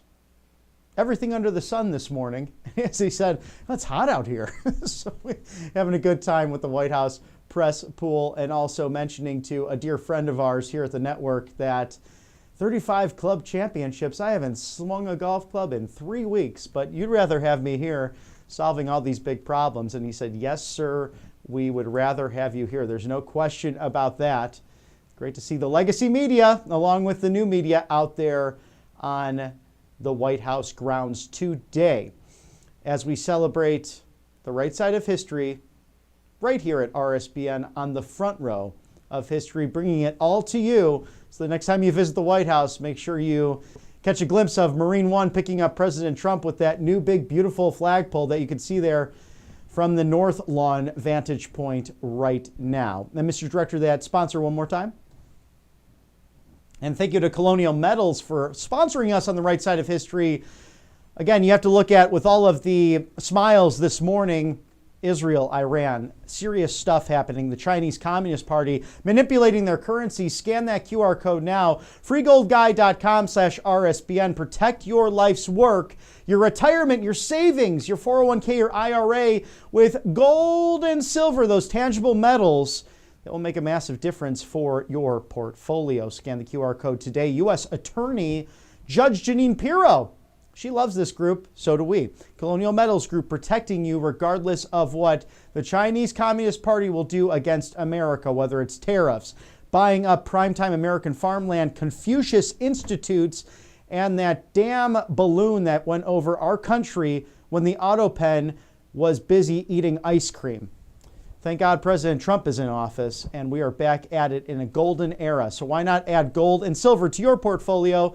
everything under the sun this morning. As he said, it's hot out here. So we're having a good time with the White House press pool, and also mentioning to a dear friend of ours here at the network that 35 club championships, I haven't swung a golf club in 3 weeks, but you'd rather have me here solving all these big problems. And he said, yes, sir, we would rather have you here. There's no question about that. Great to see the legacy media, along with the new media, out there on the White House grounds today as we celebrate the right side of history right here at RSBN on the front row of history, bringing it all to you. So the next time you visit the White House, make sure you catch a glimpse of Marine One picking up President Trump with that new big beautiful flagpole that you can see there from the North Lawn vantage point right now. And Mr. Director, that sponsor one more time. And thank you to Colonial Metals for sponsoring us on the right side of history. Again, you have to look at, with all of the smiles this morning, Israel, Iran, serious stuff happening. The Chinese Communist Party manipulating their currency. Scan that QR code now. freegoldguy.com/RSBN. Protect your life's work, your retirement, your savings, your 401k, your IRA with gold and silver, those tangible metals that will make a massive difference for your portfolio. Scan the QR code today. U.S. Attorney Judge Jeanine Pirro. She loves this group, so do we. Colonial Metals Group, protecting you regardless of what the Chinese Communist Party will do against America, whether it's tariffs, buying up primetime American farmland, Confucius Institutes, and that damn balloon that went over our country when the auto pen was busy eating ice cream. Thank God President Trump is in office, and we are back at it in a golden era. So why not add gold and silver to your portfolio?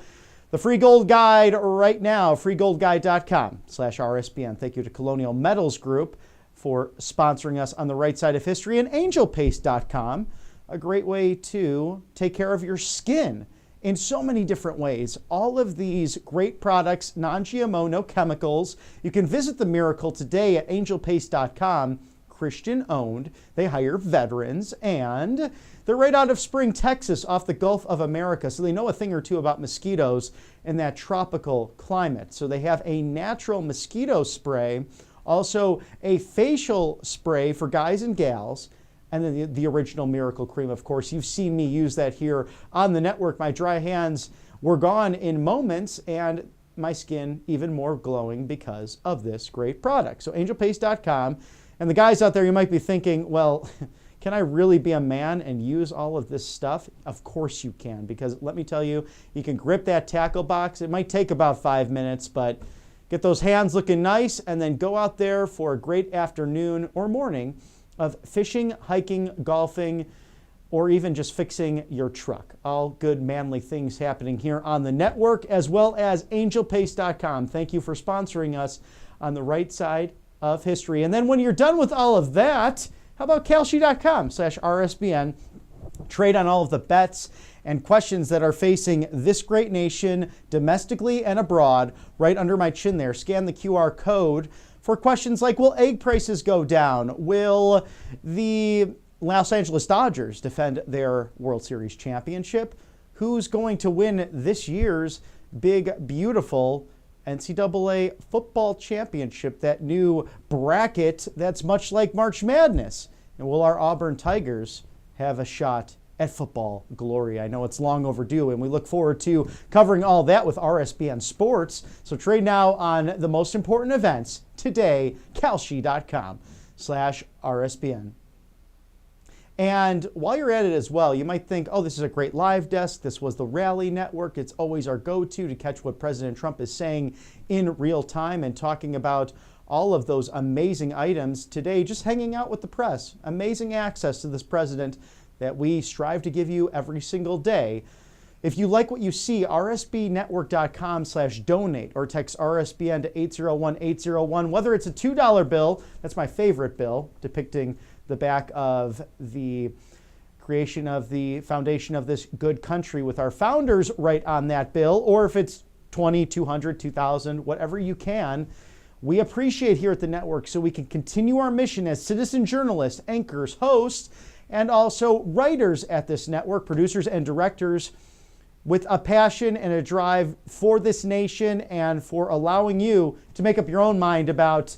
The free gold guide right now, freegoldguide.com/RSBN. Thank you to Colonial Metals Group for sponsoring us on the right side of history, and angelpaste.com, a great way to take care of your skin in so many different ways. All of these great products, non-GMO, no chemicals. You can visit the miracle today at angelpaste.com. Christian owned. They hire veterans, and they're right out of Spring, Texas, off the Gulf of America. So they know a thing or two about mosquitoes in that tropical climate. So they have a natural mosquito spray, also a facial spray for guys and gals, and then the original Miracle Cream, of course. You've seen me use that here on the network. My dry hands were gone in moments, and my skin even more glowing because of this great product. So angelpaste.com. And the guys out there, you might be thinking, well, can I really be a man and use all of this stuff? Of course you can, because let me tell you, you can grip that tackle box. It might take about 5 minutes, but get those hands looking nice and then go out there for a great afternoon or morning of fishing, hiking, golfing, or even just fixing your truck. All good manly things happening here on the network, as well as angelpaste.com. Thank you for sponsoring us on the right side of history. And then when you're done with all of that, how about Kalshi.com/RSBN? Trade on all of the bets and questions that are facing this great nation domestically and abroad. Right under my chin there, scan the QR code for questions like, will egg prices go down? Will the Los Angeles Dodgers defend their World Series championship? Who's going to win this year's big, beautiful NCAA football championship, that new bracket that's much like March Madness? And will our Auburn Tigers have a shot at football glory? I know it's long overdue, and we look forward to covering all that with RSBN Sports. So trade now on the most important events today, Kalshi.com/RSBN. And while you're at it as well, you might think, oh, this is a great live desk. This was the Rally Network. It's always our go-to to catch what President Trump is saying in real time and talking about all of those amazing items today, just hanging out with the press. Amazing access to this president that we strive to give you every single day. If you like what you see, rsbnetwork.com/donate or text RSBN to 801-801. Whether it's a $2 bill, that's my favorite bill, depicting the back of the creation of the foundation of this good country with our founders right on that bill, or if it's 20, 200, 2,000, whatever you can, we appreciate here at the network so we can continue our mission as citizen journalists, anchors, hosts, and also writers at this network, producers and directors, with a passion and a drive for this nation and for allowing you to make up your own mind about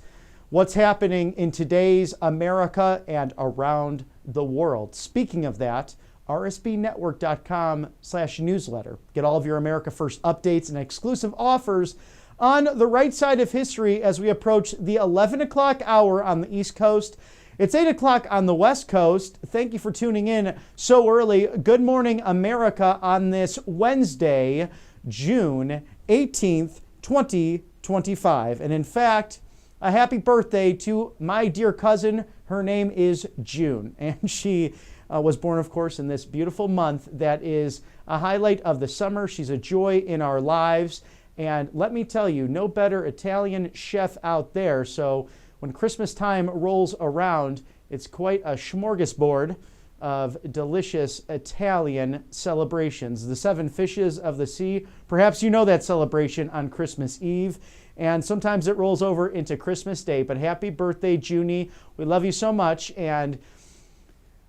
what's happening in today's America and around the world. Speaking of that, rsbnetwork.com/newsletter. Get all of your America First updates and exclusive offers on the right side of history as we approach the 11 o'clock hour on the East Coast. It's 8 o'clock on the West Coast. Thank you for tuning in so early. Good morning, America, on this Wednesday, June 18th, 2025. And in fact, a happy birthday to my dear cousin. Her name is June, and she was born, of course, in this beautiful month that is a highlight of the summer. She's a joy in our lives, and let me tell you, no better Italian chef out there. So when Christmas time rolls around, it's quite a smorgasbord of delicious Italian celebrations. The 7 fishes of the sea, perhaps you know that celebration on Christmas Eve, and sometimes it rolls over into Christmas Day. But happy birthday, Junie. We love you so much, and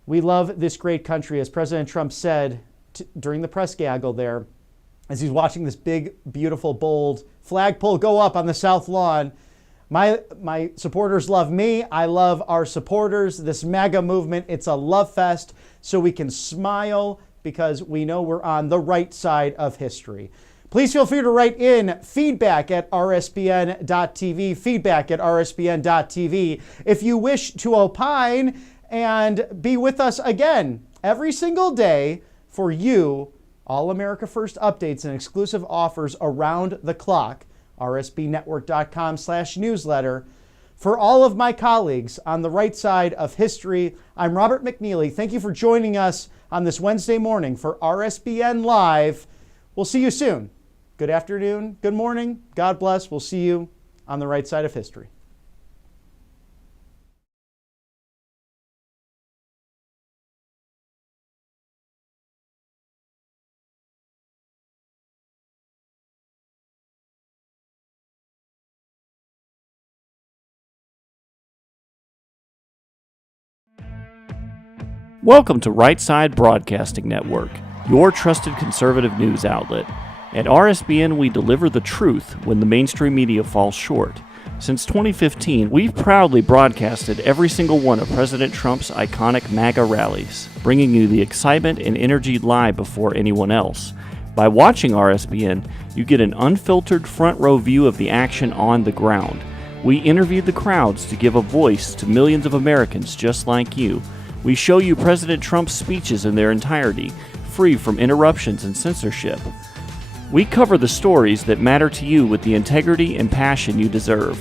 we love this great country. As President Trump said during the press gaggle there, as he's watching this big, beautiful, bold flagpole go up on the South Lawn, my supporters love me. I love our supporters. This MAGA movement, it's a love fest, so we can smile because we know we're on the right side of history. Please feel free to write in feedback@rsbn.tv, feedback@rsbn.tv. If you wish to opine and be with us again every single day for you, all America First updates and exclusive offers around the clock, rsbnetwork.com/newsletter. For all of my colleagues on the right side of history, I'm Robert McNeely. Thank you for joining us on this Wednesday morning for RSBN Live. We'll see you soon. Good afternoon, good morning, God bless. We'll see you on the right side of history. Welcome to Right Side Broadcasting Network, your trusted conservative news outlet. At RSBN, we deliver the truth when the mainstream media falls short. Since 2015, we've proudly broadcasted every single one of President Trump's iconic MAGA rallies, bringing you the excitement and energy live before anyone else. By watching RSBN, you get an unfiltered front row view of the action on the ground. We interviewed the crowds to give a voice to millions of Americans just like you. We show you President Trump's speeches in their entirety, free from interruptions and censorship. We cover the stories that matter to you with the integrity and passion you deserve.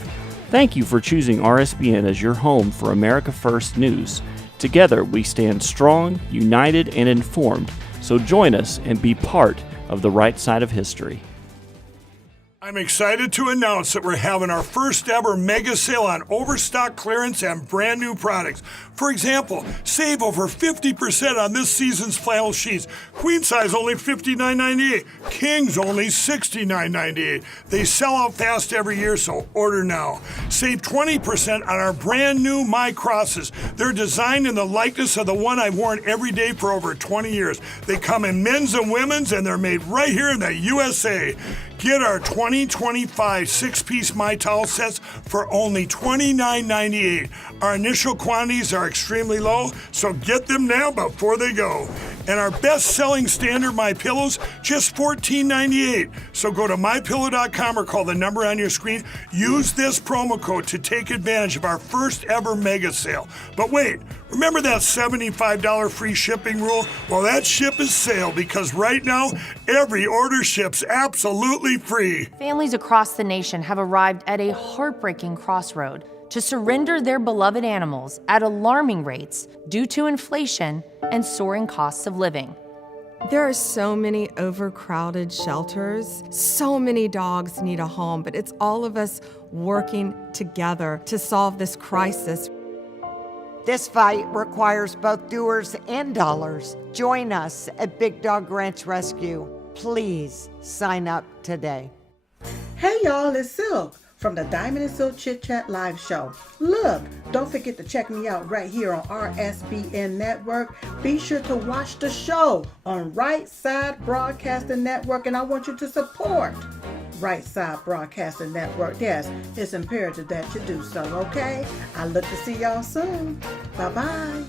Thank you for choosing RSBN as your home for America First News. Together, we stand strong, united, and informed. So join us and be part of the right side of history. I'm excited to announce that we're having our first ever mega sale on overstock clearance and brand new products. For example, save over 50% on this season's flannel sheets. Queen size only $59.98. Kings only $69.98. They sell out fast every year, so order now. Save 20% on our brand new My Crosses. They're designed in the likeness of the one I've worn every day for over 20 years. They come in men's and women's, and they're made right here in the USA. Get our 2025 six-piece My Towel sets for only $29.98. Our initial quantities are extremely low, so get them now before they go. And our best-selling standard My Pillows, just $14.98. So go to mypillow.com or call the number on your screen. Use this promo code to take advantage of our first ever mega sale. But wait, remember that $75 free shipping rule? Well, that ship is sailed because right now, every order ships absolutely free. Families across the nation have arrived at a heartbreaking crossroad to surrender their beloved animals at alarming rates due to inflation and soaring costs of living. There are so many overcrowded shelters. So many dogs need a home, but it's all of us working together to solve this crisis. This fight requires both doers and dollars. Join us at Big Dog Ranch Rescue. Please sign up today. Hey y'all, it's Silk from the Diamond and Silk Chit Chat live show. Look, don't forget to check me out right here on RSBN Network. Be sure to watch the show on Right Side Broadcasting Network, and I want you to support Right Side Broadcasting Network. Yes, it's imperative that you do so, okay? I look to see y'all soon. Bye-bye.